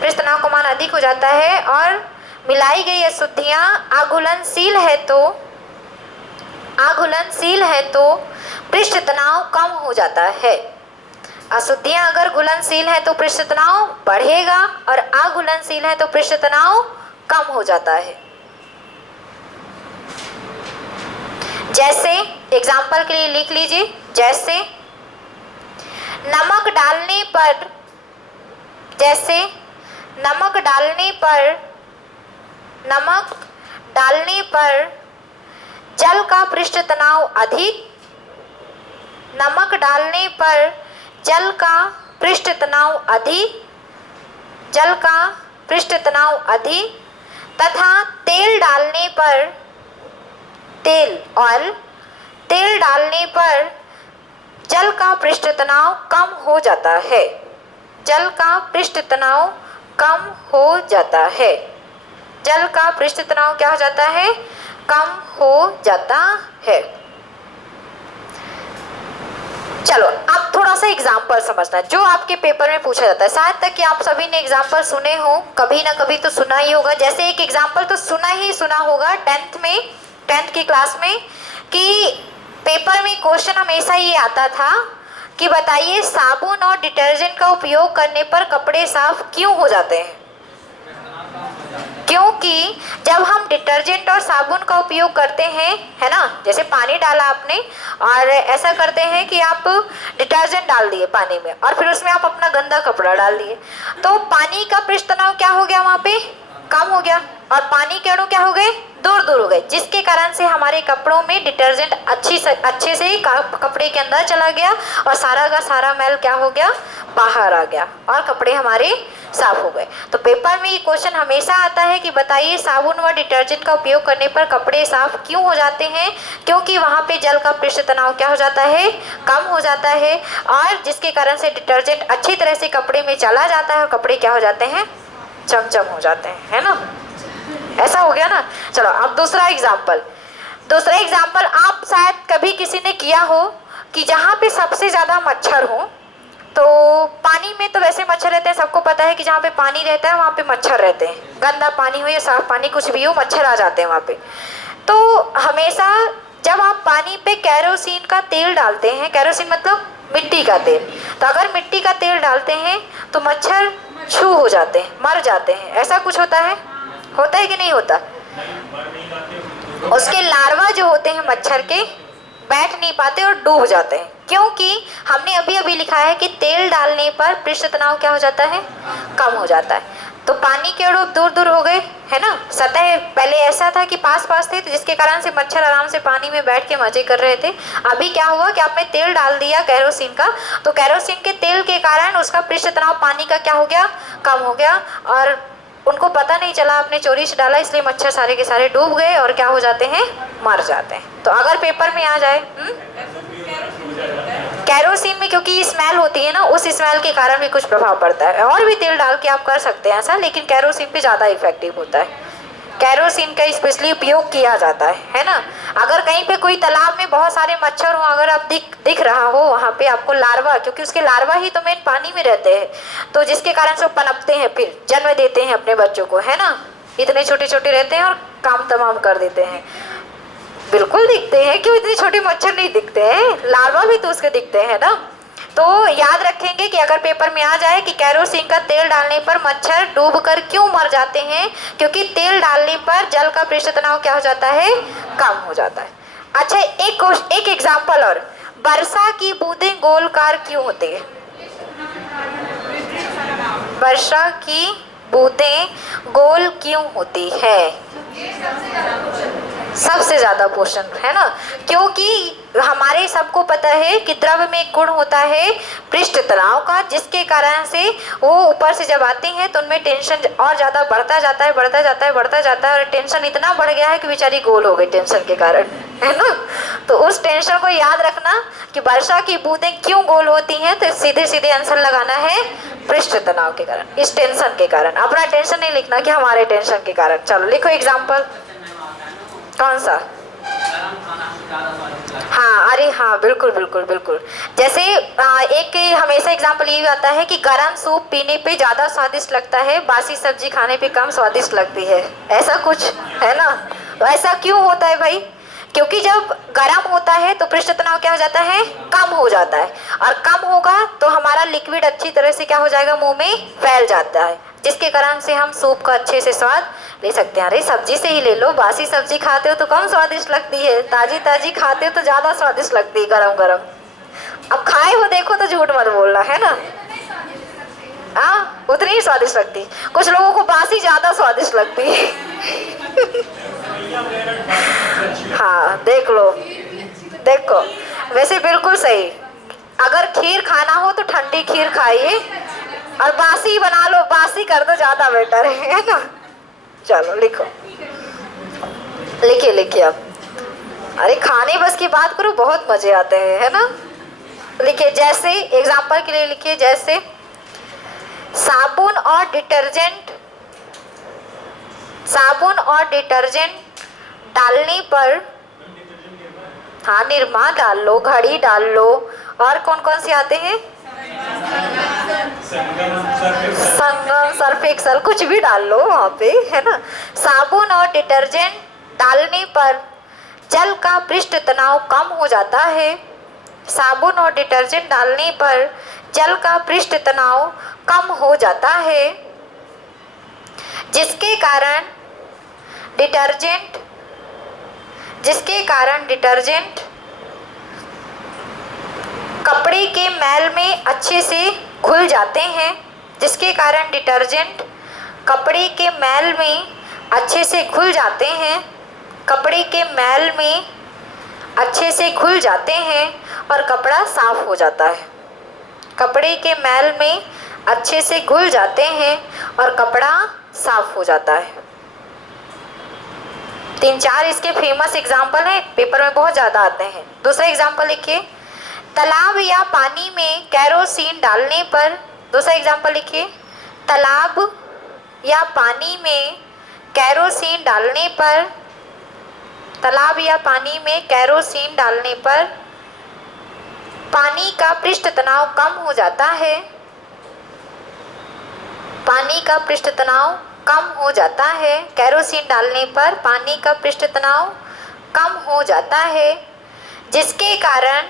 पृष्ठ तनाव का मान अधिक हो जाता है, और मिलाई गई अशुद्धियां अघुलनशील है तो पृष्ठ तनाव कम हो जाता है। अशुद्धियां अगर घुलनशील है तो पृष्ठ तनाव बढ़ेगा और अघुलनशील है तो पृष्ठ तनाव कम हो जाता है। जैसे एग्जाम्पल के लिए लिख लीजिए, जैसे नमक डालने पर, जैसे नमक डालने पर जल का पृष्ठ तनाव अधिक, नमक डालने पर जल का पृष्ठ तनाव अधिक, जल का पृष्ठ तनाव अधिक, तथा तेल डालने पर, तेल डालने पर जल का पृष्ठ तनाव कम हो जाता है, जल का पृष्ठ तनाव कम हो जाता है, जल का पृष्ठ तनाव क्या हो जाता है, कम हो जाता है। चलो अब थोड़ा सा एग्जाम्पल समझना, जो आपके पेपर में पूछा जाता है। शायद तक कि आप सभी ने एग्जाम्पल सुने हो, कभी ना कभी तो सुना ही होगा। जैसे एक एग्जाम्पल तो सुना होगा 10th की क्लास में, कि पेपर में क्वेश्चन हमेशा ये आता था कि बताइए साबुन और डिटर्जेंट का उपयोग करने पर कपड़े साफ क्यों हो जाते हैं। क्योंकि जब हम डिटर्जेंट और साबुन का उपयोग करते हैं, है ना, जैसे पानी डाला आपने और ऐसा करते हैं कि आप डिटर्जेंट डाल दिए पानी में और फिर उसमें आप अपना गंदा कपड़ा डाल दिए, तो पानी का पृष्ठ तनाव क्या हो गया, वहाँ पे कम हो गया और पानी के अणु क्या हो गए, दूर हो गए, जिसके कारण से हमारे कपड़ों में डिटर्जेंट अच्छे से कपड़े के अंदर चला गया और सारा का सारा मैल क्या हो गया, बाहर आ गया और कपड़े हमारे साफ हो गए। तो पेपर में ये क्वेश्चन हमेशा आता है कि बताइए साबुन व डिटर्जेंट का उपयोग करने पर कपड़े साफ क्यों हो जाते हैं। क्योंकि वहाँ पे जल का पृष्ठ तनाव क्या हो जाता है, कम हो जाता है, और जिसके कारण से डिटर्जेंट अच्छी तरह से कपड़े में चला जाता है और कपड़े क्या हो जाते हैं, चमचम हो जाते हैं, है ना। ऐसा हो गया ना। चलो अब दूसरा एग्जाम्पल आप शायद कभी किसी ने किया हो कि जहाँ पे सबसे ज़्यादा मच्छर हो, तो पानी में तो वैसे मच्छर रहते हैं, सबको पता है कि जहाँ पे पानी रहता है वहाँ पे मच्छर रहते हैं, गंदा पानी हो या साफ पानी कुछ भी हो, मच्छर आ जाते हैं वहाँ पे। तो हमेशा जब आप पानी पे कैरोसिन का तेल डालते हैं, कैरोसिन मतलब मिट्टी का तेल, तो अगर मिट्टी का तेल डालते हैं तो मच्छर छू हो जाते हैं, मर जाते हैं, ऐसा कुछ होता है कि नहीं होता। उसके लार्वा जो होते हैं मच्छर के बैठ नहीं पाते और डूब जाते हैं, क्योंकि हमने अभी लिखा है कि तेल डालने पर पृष्ठ तनाव क्या हो जाता है, कम हो जाता है। तो पानी के अणु दूर हो गए, है ना। सतह पहले ऐसा था कि पास थे, तो जिसके कारण से मच्छर आराम से पानी में बैठ के मजे कर रहे थे। अभी क्या हुआ कि आपने तेल डाल दिया कैरोसिन का, तो कैरोसिन के तेल के कारण उसका पृष्ठ तनाव पानी का क्या हो गया, कम हो गया, और उनको पता नहीं चला आपने चोरी से डाला, इसलिए मच्छर सारे के सारे डूब गए और क्या हो जाते हैं, मर जाते हैं। तो अगर पेपर में आ जाए कैरोसिन में, क्योंकि स्मेल होती है ना, उस स्मेल के कारण भी कुछ प्रभाव पड़ता है। और भी तेल डाल के आप कर सकते हैं ऐसा, लेकिन कैरोसिन पे ज़्यादा इफेक्टिव होता है। कैरोसिन का स्पेशली उपयोग किया जाता है ना। अगर कहीं पे कोई तालाब में बहुत सारे मच्छर हो, अगर आप दिख रहा हो वहाँ पे आपको लार्वा, क्योंकि उसके लार्वा ही तो मेन पानी में रहते हैं, तो जिसके कारण से वो पनपते हैं, फिर जन्म देते हैं अपने बच्चों को, है ना। इतने छोटे रहते हैं और काम तमाम कर देते हैं। बिल्कुल दिखते हैं, क्यों इतने छोटे मच्छर नहीं दिखते हैं, लार्वा भी तो उसके दिखते हैं ना। तो याद रखेंगे कि अगर पेपर में आ जाए कि कैरोसिन का तेल डालने पर मच्छर डूबकर क्यों मर जाते हैं, क्योंकि तेल डालने पर जल का पृष्ठ तनाव क्या हो जाता है, कम हो जाता है। अच्छा एक एग्जाम्पल और, वर्षा की बूंदें गोलाकार क्यों होती है। वर्षा की बूंदें गोल क्यों होती है। सबसे ज़्यादा पोषण, है ना, क्योंकि हमारे सबको पता है कि द्रव में एक गुण होता है पृष्ठ तनाव का, जिसके कारण से वो ऊपर से जब आते हैं तो उनमें टेंशन और ज़्यादा बढ़ता जाता है, बढ़ता जाता है, बढ़ता जाता है, और टेंशन इतना बढ़ गया है कि बेचारी गोल हो गई टेंशन के कारण, है ना। तो उस टेंशन को याद रखना कि वर्षा की बूंदें क्यों गोल होती हैं, तो सीधे सीधे आंसर लगाना है पृष्ठ तनाव के कारण, इस टेंशन के कारण। अपना टेंशन नहीं लिखना कि हमारे टेंशन के कारण। चलो लिखो एग्जाम्पल। कौन सा? हाँ, अरे हाँ, बिल्कुल बिल्कुल बिल्कुल। जैसे एक हमेशा एग्जाम्पल ये भी आता है कि गरम सूप पीने पे ज़्यादा स्वादिष्ट लगता है, बासी सब्जी खाने पे कम स्वादिष्ट लगती है, ऐसा कुछ है ना। तो ऐसा क्यों होता है भाई? क्योंकि जब गर्म होता है तो पृष्ठ तनाव क्या हो जाता है? कम हो जाता है, और कम होगा तो हमारा लिक्विड अच्छी तरह से क्या हो जाएगा? मुंह में फैल जाता है, जिसके कारण से हम सूप का अच्छे से स्वाद ले सकते हैं। अरे सब्जी से ही ले लो, बासी सब्जी खाते हो तो कम स्वादिष्ट लगती है, ताजी ताजी खाते हो तो ज़्यादा स्वादिष्ट लगती है गरम गरम। अब खाए हो देखो तो झूठ मत बोलना, है ना। हाँ, उतनी ही स्वादिष्ट लगती। कुछ लोगों को बासी ज़्यादा स्वादिष्ट लगती है। हाँ, देख लो, देखो, वैसे बिल्कुल सही। अगर खीर खाना हो तो ठंडी खीर खाइए, और बासी बना लो, बासी कर दो, ज़्यादा बेटर है ना। चलो लिखो, लिखिए लिखिए अब। अरे खाने बस की बात करो, बहुत मजे आते हैं, है ना। लिखिए, जैसे एग्जाम्पल के लिए लिखिए, जैसे साबुन और डिटर्जेंट, साबुन और डिटर्जेंट डालने पर, हाँ, निरमा डाल लो, घड़ी डाल लो, और कौन कौन से आते हैं? संगम, सर्फ एक्सल, कुछ भी डाल लो वहाँ पे, है ना। साबुन और डिटर्जेंट डालने पर जल का पृष्ठ तनाव कम हो जाता है। साबुन और डिटर्जेंट डालने पर जल का पृष्ठ तनाव कम हो जाता है, जिसके कारण डिटर्जेंट कपड़े के मैल में अच्छे से घुल जाते हैं, जिसके कारण डिटर्जेंट कपड़े के मैल में अच्छे से घुल जाते हैं, कपड़े के मैल में अच्छे से घुल जाते हैं, और कपड़ा साफ हो जाता है। कपड़े के मैल में अच्छे से घुल जाते हैं और कपड़ा साफ हो जाता है। 3-4 इसके फेमस एग्जाम्पल हैं, पेपर में बहुत ज़्यादा आते हैं। दूसरा एग्जाम्पल लिखिए, तालाब या पानी में केरोसिन डालने पर, दूसरा एग्जाम्पल लिखिए, तालाब या पानी में केरोसिन डालने पर, तालाब या पानी में केरोसिन डालने पर पानी का पृष्ठ तनाव कम हो जाता है, पानी का पृष्ठ तनाव कम हो जाता है। केरोसिन डालने पर पानी का पृष्ठ तनाव कम हो जाता है, जिसके कारण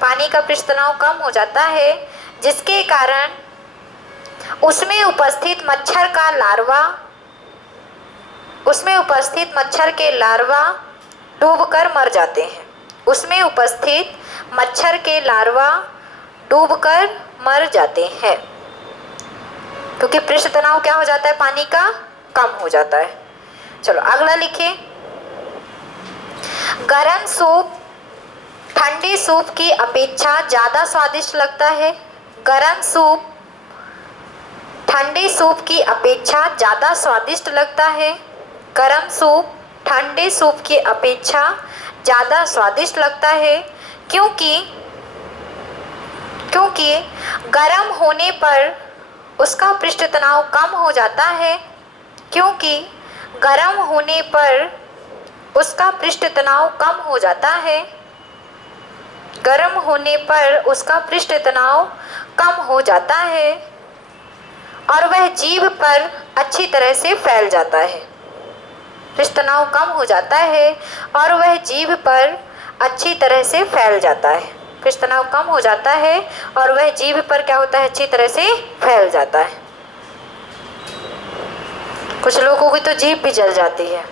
पानी का पृष्ठ तनाव कम हो जाता है, जिसके कारण उसमें उपस्थित मच्छर का लार्वा, उसमें उपस्थित मच्छर के लार्वा डूबकर मर जाते हैं। उसमें उपस्थित मच्छर के लार्वा डूबकर मर जाते हैं, क्योंकि पृष्ठ तनाव क्या हो जाता है? पानी का कम हो जाता है। चलो अगला लिखिए, गरम सूप ठंडे सूप की अपेक्षा ज़्यादा स्वादिष्ट लगता है। गरम सूप ठंडे सूप की अपेक्षा ज़्यादा स्वादिष्ट लगता है। गरम सूप ठंडे सूप की अपेक्षा ज़्यादा स्वादिष्ट लगता है, क्योंकि गरम होने पर उसका पृष्ठ तनाव कम हो जाता है, क्योंकि गरम होने पर उसका पृष्ठ तनाव कम हो जाता है। गर्म होने पर उसका पृष्ठ तनाव कम हो जाता है और वह जीभ पर अच्छी तरह से फैल जाता है। पृष्ठ तनाव कम हो जाता है और वह जीभ पर अच्छी तरह से फैल जाता है। पृष्ठ तनाव कम हो जाता है और वह जीभ पर क्या होता है? अच्छी तरह से फैल जाता है। कुछ लोगों की तो जीभ भी जल जाती है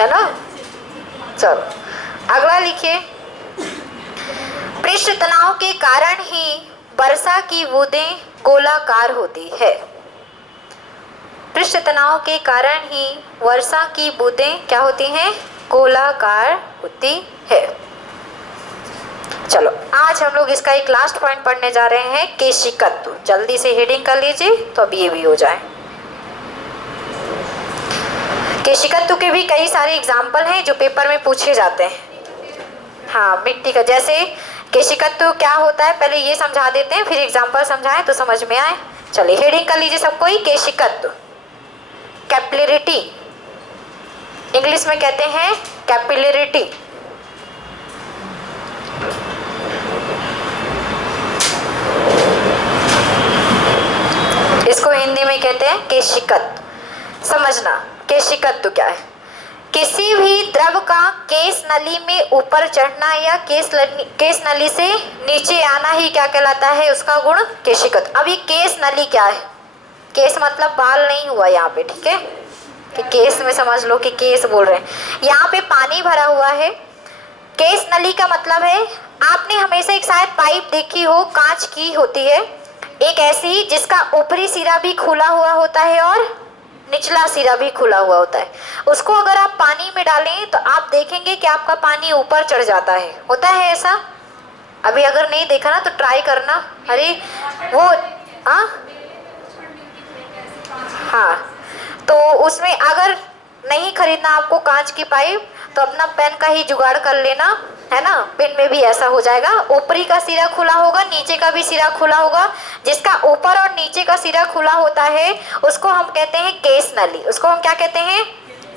ना। चलो अगला लिखिए, पृष्ठ तनाव के कारण ही वर्षा की बूंदें गोलाकार होती है। पृष्ठ तनाव के कारण ही वर्षा की बूंदें क्या होती हैं, गोलाकार होती है। चलो आज हम लोग इसका एक लास्ट पॉइंट पढ़ने जा रहे हैं, केशिकत्व। जल्दी से हेडिंग कर लीजिए तो अब ये भी हो जाए। केशिकत्व के भी कई सारे एग्जाम्पल हैं जो पेपर में पूछे जाते हैं। हाँ, मिट्टी का जैसे केशिकत्व क्या होता है पहले ये समझा देते हैं, फिर एग्जाम्पल समझाएं तो समझ में आए। चलिए हेडिंग कर लीजिए सबको ही, केशिकत्व। कैपिलरिटी, इंग्लिश में कहते हैं कैपिलरिटी। इसको हिंदी में कहते हैं केशिकत्व। समझना केशिकत्व क्या है। किसी भी द्रव का केस नली में ऊपर चढ़ना या केस नली से नीचे आना ही क्या कहलाता है, उसका गुण केशिकत्व। अब ये केस नली क्या है, केस मतलब बाल नहीं हुआ यहाँ पे, ठीक है, कि केस में समझ लो कि केस बोल रहे हैं। यहाँ पे पानी भरा हुआ है। केस नली का मतलब है, आपने हमेशा एक शायद पाइप देखी हो, कांच की होती है, एक ऐसी जिसका ऊपरी सिरा भी खुला हुआ होता है और निचला सिरा भी खुला हुआ होता है। उसको अगर आप पानी में डालें तो आप देखेंगे कि आपका पानी ऊपर चढ़ जाता है। होता है ऐसा? अभी अगर नहीं देखा ना तो ट्राई करना। अरे वो हाँ, तो उसमें अगर नहीं खरीदना आपको कांच की पाइप तो अपना पेन का ही जुगाड़ कर लेना, है ना। पेन में भी ऐसा हो जाएगा, ऊपरी का सिरा खुला होगा, नीचे का भी सिरा खुला होगा। जिसका ऊपर और नीचे का सिरा खुला होता है उसको हम कहते हैं केस नली। उसको हम क्या कहते हैं,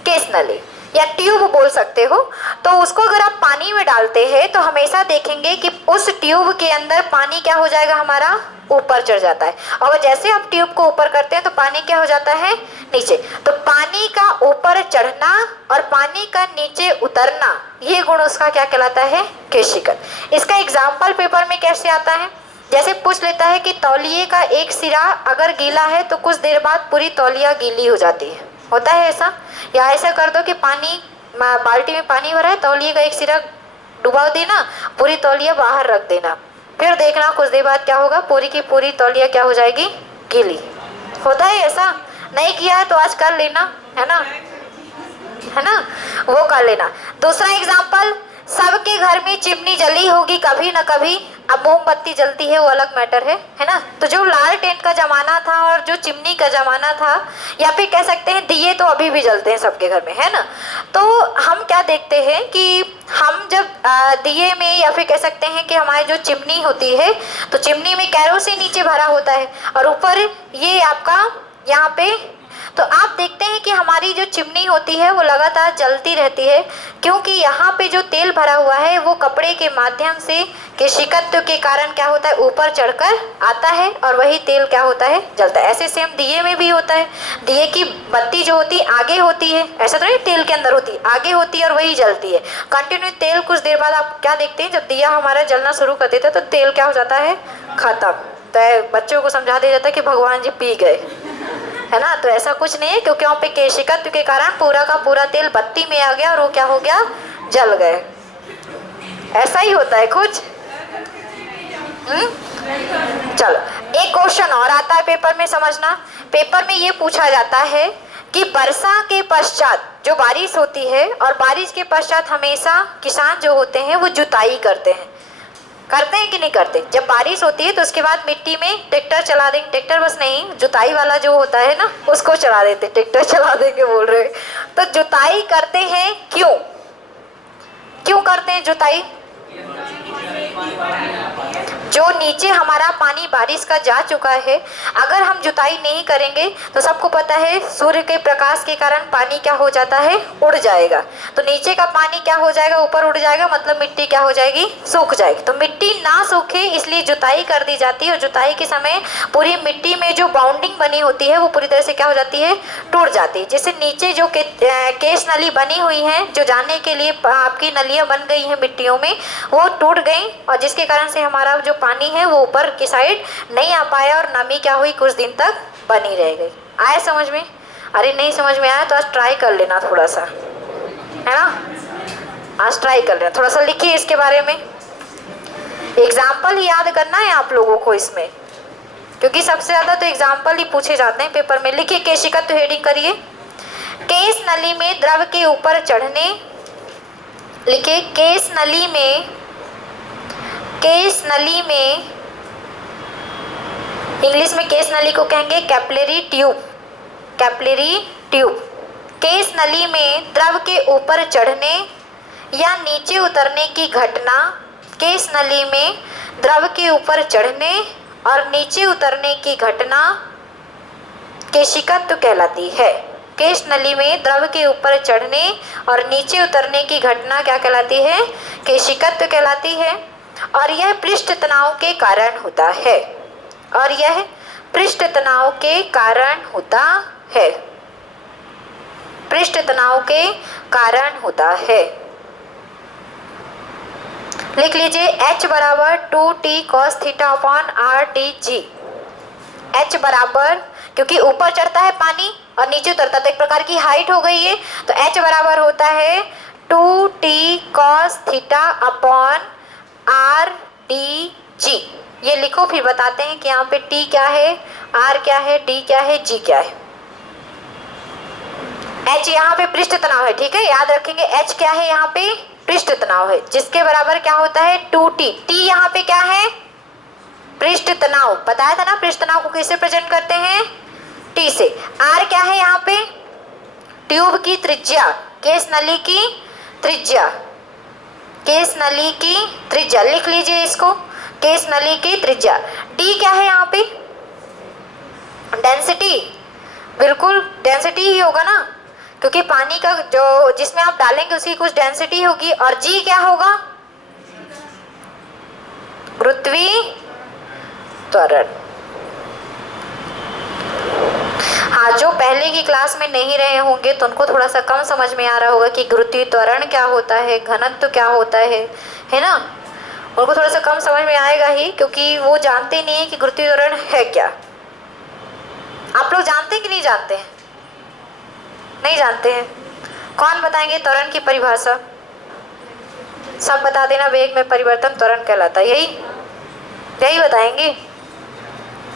केस नली या ट्यूब बोल सकते हो। तो उसको अगर आप पानी में डालते हैं तो हमेशा देखेंगे कि उस ट्यूब के अंदर पानी क्या हो जाएगा, हमारा ऊपर चढ़ जाता है। और जैसे आप ट्यूब को ऊपर करते हैं तो पानी क्या हो जाता है, नीचे। तो पानी का ऊपर चढ़ना और पानी का नीचे उतरना, ये गुण उसका क्या कहलाता है, केशिकत्व। इसका एग्जाम्पल पेपर में कैसे आता है, जैसे पूछ लेता है कि तौलिए का एक सिरा अगर गीला है तो कुछ देर बाद पूरी तौलिया गीली हो जाती है। होता है ऐसा? या ऐसा कर दो कि पानी, बाल्टी में पानी भरा है, तौलिए का एक सिरा डुबा देना, पूरी तौलिया बाहर रख देना, फिर देखना कुछ देर बाद क्या होगा, पूरी की पूरी तौलिया क्या हो जाएगी, गीली। होता है ऐसा? नहीं किया है तो आज कर लेना, है ना, है ना, वो कर लेना। दूसरा एग्जाम्पल, सबके घर में चिमनी जली होगी कभी ना कभी। अब मोमबत्ती जलती है वो अलग मैटर है ना। तो जो लालटेन का जमाना था और जो चिमनी का जमाना था, या फिर कह सकते हैं दिए तो अभी भी जलते हैं सबके घर में, है ना। तो हम क्या देखते हैं कि हम जब दिए में, या फिर कह सकते हैं कि हमारी जो चिमनी होती है, तो चिमनी में कैरोसिन नीचे भरा होता है और ऊपर ये आपका यहाँ पे, तो आप देखते हैं कि हमारी जो चिमनी होती है वो लगातार जलती रहती है, क्योंकि यहाँ पे जो तेल भरा हुआ है वो कपड़े के माध्यम से केशिकत्व के कारण क्या होता है, ऊपर चढ़कर आता है और वही तेल क्या होता है, जलता है। ऐसे सेम दिए में भी होता है। दिए की बत्ती जो होती है आगे होती है, ऐसा तो नहीं तेल के अंदर होती है, आगे होती है और वही जलती है कंटिन्यू। तेल कुछ देर बाद आप क्या देखते हैं, जब दिया हमारा जलना शुरू कर देता है तो तेल क्या हो जाता है, खत्म। तो बच्चों को समझा दिया जाता है कि भगवान जी पी गए, है ना। तो ऐसा कुछ नहीं है, क्योंकि वहाँ पे केशिकत्व के कारण पूरा का पूरा तेल बत्ती में आ गया और वो क्या हो गया, जल गए। ऐसा ही होता है कुछ। चलो एक क्वेश्चन और आता है पेपर में, समझना। पेपर में ये पूछा जाता है कि वर्षा के पश्चात जो बारिश होती है, और बारिश के पश्चात हमेशा किसान जो होते हैं वो जुताई करते हैं कि नहीं करते। जब बारिश होती है तो उसके बाद मिट्टी में ट्रैक्टर चला देंगे, ट्रैक्टर बस नहीं, जुताई वाला जो होता है ना उसको चला देते, ट्रैक्टर चला देंगे बोल रहे। तो जुताई करते हैं, क्यों करते हैं जुताई? जो नीचे हमारा पानी बारिश का जा चुका है, अगर हम जुताई नहीं करेंगे तो सबको पता है सूर्य के प्रकाश के कारण पानी क्या हो जाता है, उड़ जाएगा। तो नीचे का पानी क्या हो जाएगा, ऊपर उड़ जाएगा, मतलब मिट्टी क्या हो जाएगी, सूख जाएगी। तो मिट्टी ना सूखे इसलिए जुताई कर दी जाती है, और जुताई के समय पूरी मिट्टी में जो बाउंडिंग बनी होती है वो पूरी तरह से क्या हो जाती है, टूट जाती है। जिससे नीचे जो केस नली बनी हुई है, जो जाने के लिए आपकी नलियाँ बन गई हैं मिट्टियों में, वो टूट गई, और जिसके कारण से हमारा जो पानी है वो ऊपर की साइड नहीं आ पाया और नमी क्या हुई, कुछ दिन तक बनी रह गई। आया समझ में? अरे नहीं समझ में आया तो आज ट्राई कर लेना थोड़ा सा, है ना, आज ट्राई कर लेना, थोड़ा सा लिखिए इसके बारे में। एग्जाम्पल ही याद करना है आप लोगों को इसमें, क्योंकि सबसे ज़्यादा तो एग्जाम्पल ही पूछे जाते हैं पेपर में। लिखिए केशिकत्व, हेडिंग करिए। केस नली में द्रव के ऊपर चढ़ने, लिखिए केस नली में इंग्लिश में केस नली को कहेंगे कैपिलरी ट्यूब। केस नली में द्रव के ऊपर चढ़ने या नीचे उतरने की घटना, केस नली में द्रव के ऊपर चढ़ने और नीचे उतरने की घटना केशिकत्व कहलाती है। केश नली में द्रव के ऊपर चढ़ने और नीचे उतरने की घटना क्या कहलाती है? केशिकत्व कहलाती है। और यह पृष्ठ तनाव के कारण होता है। लिख लीजिए H बराबर 2t cos theta upon RTG। H बराबर, क्योंकि ऊपर चढ़ता है पानी और नीचे उतरता तो एक प्रकार की हाइट हो गई है, तो H बराबर होता है 2t cos theta upon RTG। ये लिखो, फिर बताते हैं कि यहाँ पे T क्या है, R क्या है, D क्या है, G क्या है। H यहाँ पे पृष्ठ तनाव है, ठीक है, याद रखेंगे। H क्या है यहाँ पे? पृष्ठ तनाव है, जिसके बराबर क्या होता है? 2t। T यहाँ पे क्या है? पृष्ठ तनाव। बताया था ना पृष्ठ तनाव को कैसे प्रेजेंट करते हैं? T से। R क्या है यहाँ पे? ट्यूब की त्रिज्या, केस नली की त्रिज्या। लिख लीजिए इसको, केस नली की त्रिज्या। D क्या है यहाँ पे? डेंसिटी। बिल्कुल डेंसिटी ही होगा ना, क्योंकि पानी का जो जिसमें आप डालेंगे उसकी कुछ डेंसिटी होगी। और जी क्या होगा? गुरुत्वीय त्वरण। हाँ, जो पहले की क्लास में नहीं रहे होंगे तो उनको थोड़ा सा कम समझ में आ रहा होगा कि गुरुत्वीय त्वरण क्या होता है, घनत्व क्या होता है ना। उनको थोड़ा सा कम समझ में आएगा ही, क्योंकि वो जानते नहीं है कि गुरुत्वीय त्वरण है क्या। आप लोग जानते हैं कि नहीं जानते हैं? नहीं जानते हैं। कौन बताएंगे त्वरण की परिभाषा? सब बता देना। वेग में परिवर्तन त्वरण कहलाता है। यही बताएंगे।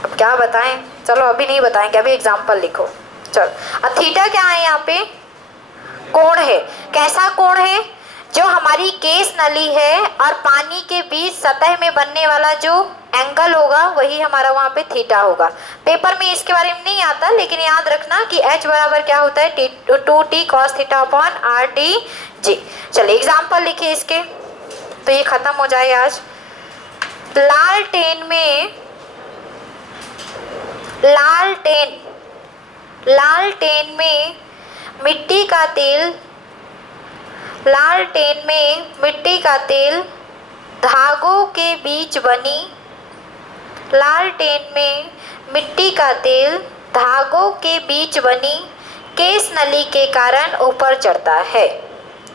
अब क्या बताएं? चलो अभी नहीं बताएंगे, अभी एग्जाम्पल लिखो। चलो, अब थीटा क्या है यहाँ पे? कोण है। कैसा कोण है? जो हमारी केस नली है और पानी के बीच सतह में बनने वाला जो एंगल होगा वही हमारा वहाँ पे थीटा होगा। पेपर में इसके बारे में नहीं आता, लेकिन याद रखना कि H बराबर क्या होता है? 2t cos theta upon RTG। चलिए एग्जाम्पल लिखिए इसके, तो ये खत्म हो जाए आज। लालटेन में मिट्टी का तेल धागों के बीच बनी केस नली के कारण ऊपर चढ़ता है।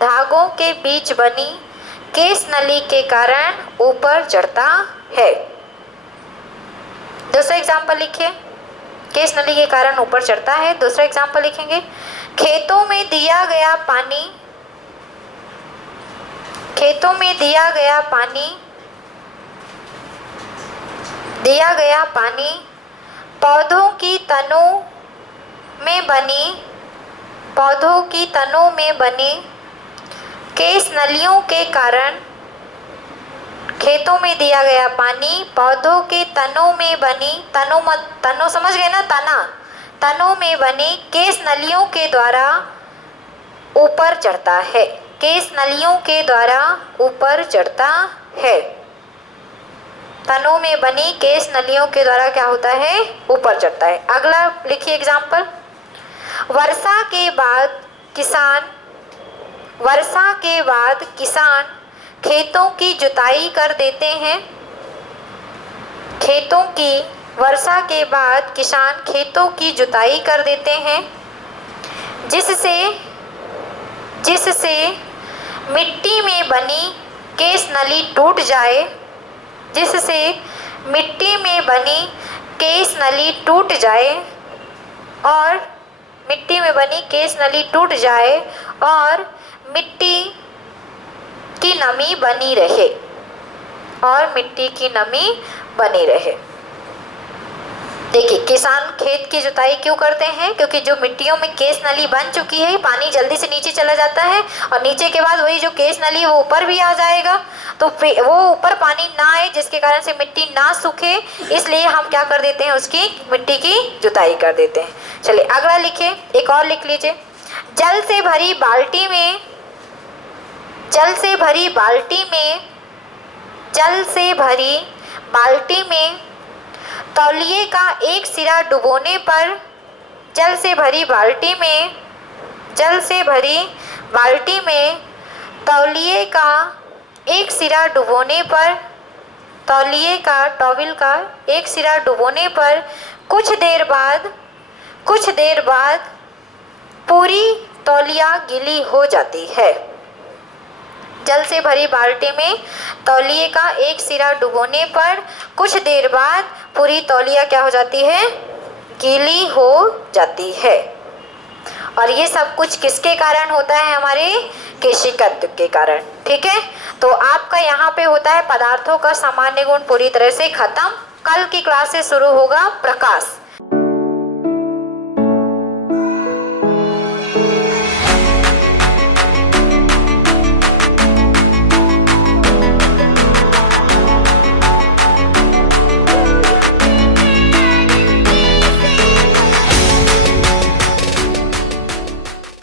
धागों के बीच बनी केस नली के कारण ऊपर चढ़ता है। दूसरा एग्जाम्पल लिखिए, केस नली के कारण ऊपर चढ़ता है। दूसरा एग्जाम्पल लिखेंगे, खेतों में दिया गया पानी पौधों की तनों में बनी केस नलियों के कारण। खेतों में दिया गया पानी पौधों के तनों में बनी, तनों समझ गए ना, तनों में बनी केस नलियों के द्वारा ऊपर चढ़ता है। केस नलियों के द्वारा ऊपर चढ़ता है। तनों में बनी केस नलियों के द्वारा क्या होता है? ऊपर चढ़ता है। अगला लिखिए एग्जाम्पल। वर्षा के बाद किसान खेतों की जुताई कर देते हैं। वर्षा के बाद किसान खेतों की जुताई कर देते हैं, जिससे मिट्टी में बनी केस नली टूट जाए। और मिट्टी की नमी बनी रहे। देखिए, किसान खेत की जुताई क्यों करते हैं? क्योंकि जो मिट्टियों में केस नली बन चुकी है, पानी जल्दी से नीचे चला जाता है और नीचे के बाद वही जो केस नली है वो ऊपर भी आ जाएगा, तो वो ऊपर पानी ना आए जिसके कारण से मिट्टी ना सूखे, इसलिए हम क्या कर देते हैं, उसकी मिट्टी की जुताई कर देते हैं। चलिए अगला लिखिए, एक और लिख लीजिए। जल से भरी बाल्टी में, जल से भरी बाल्टी में, जल से भरी बाल्टी में तौलिए का एक सिरा डुबोने पर, जल से भरी बाल्टी में, जल से भरी बाल्टी में तौलिए का एक सिरा डुबोने पर, तौलिए का, टॉवल का एक सिरा डुबोने पर कुछ देर बाद, कुछ देर बाद पूरी तौलिया गीली हो जाती है। जल से भरी बाल्टी में तौलिए का एक सिरा डुबोने पर कुछ देर बाद पूरी तौलिया क्या हो जाती है, गीली हो जाती है। और ये सब कुछ किसके कारण होता है, हमारे केशिकत्व के कारण। ठीक है, तो आपका यहाँ पे होता है पदार्थों का सामान्य गुण पूरी तरह से खत्म। कल की क्लास से शुरू होगा प्रकाश।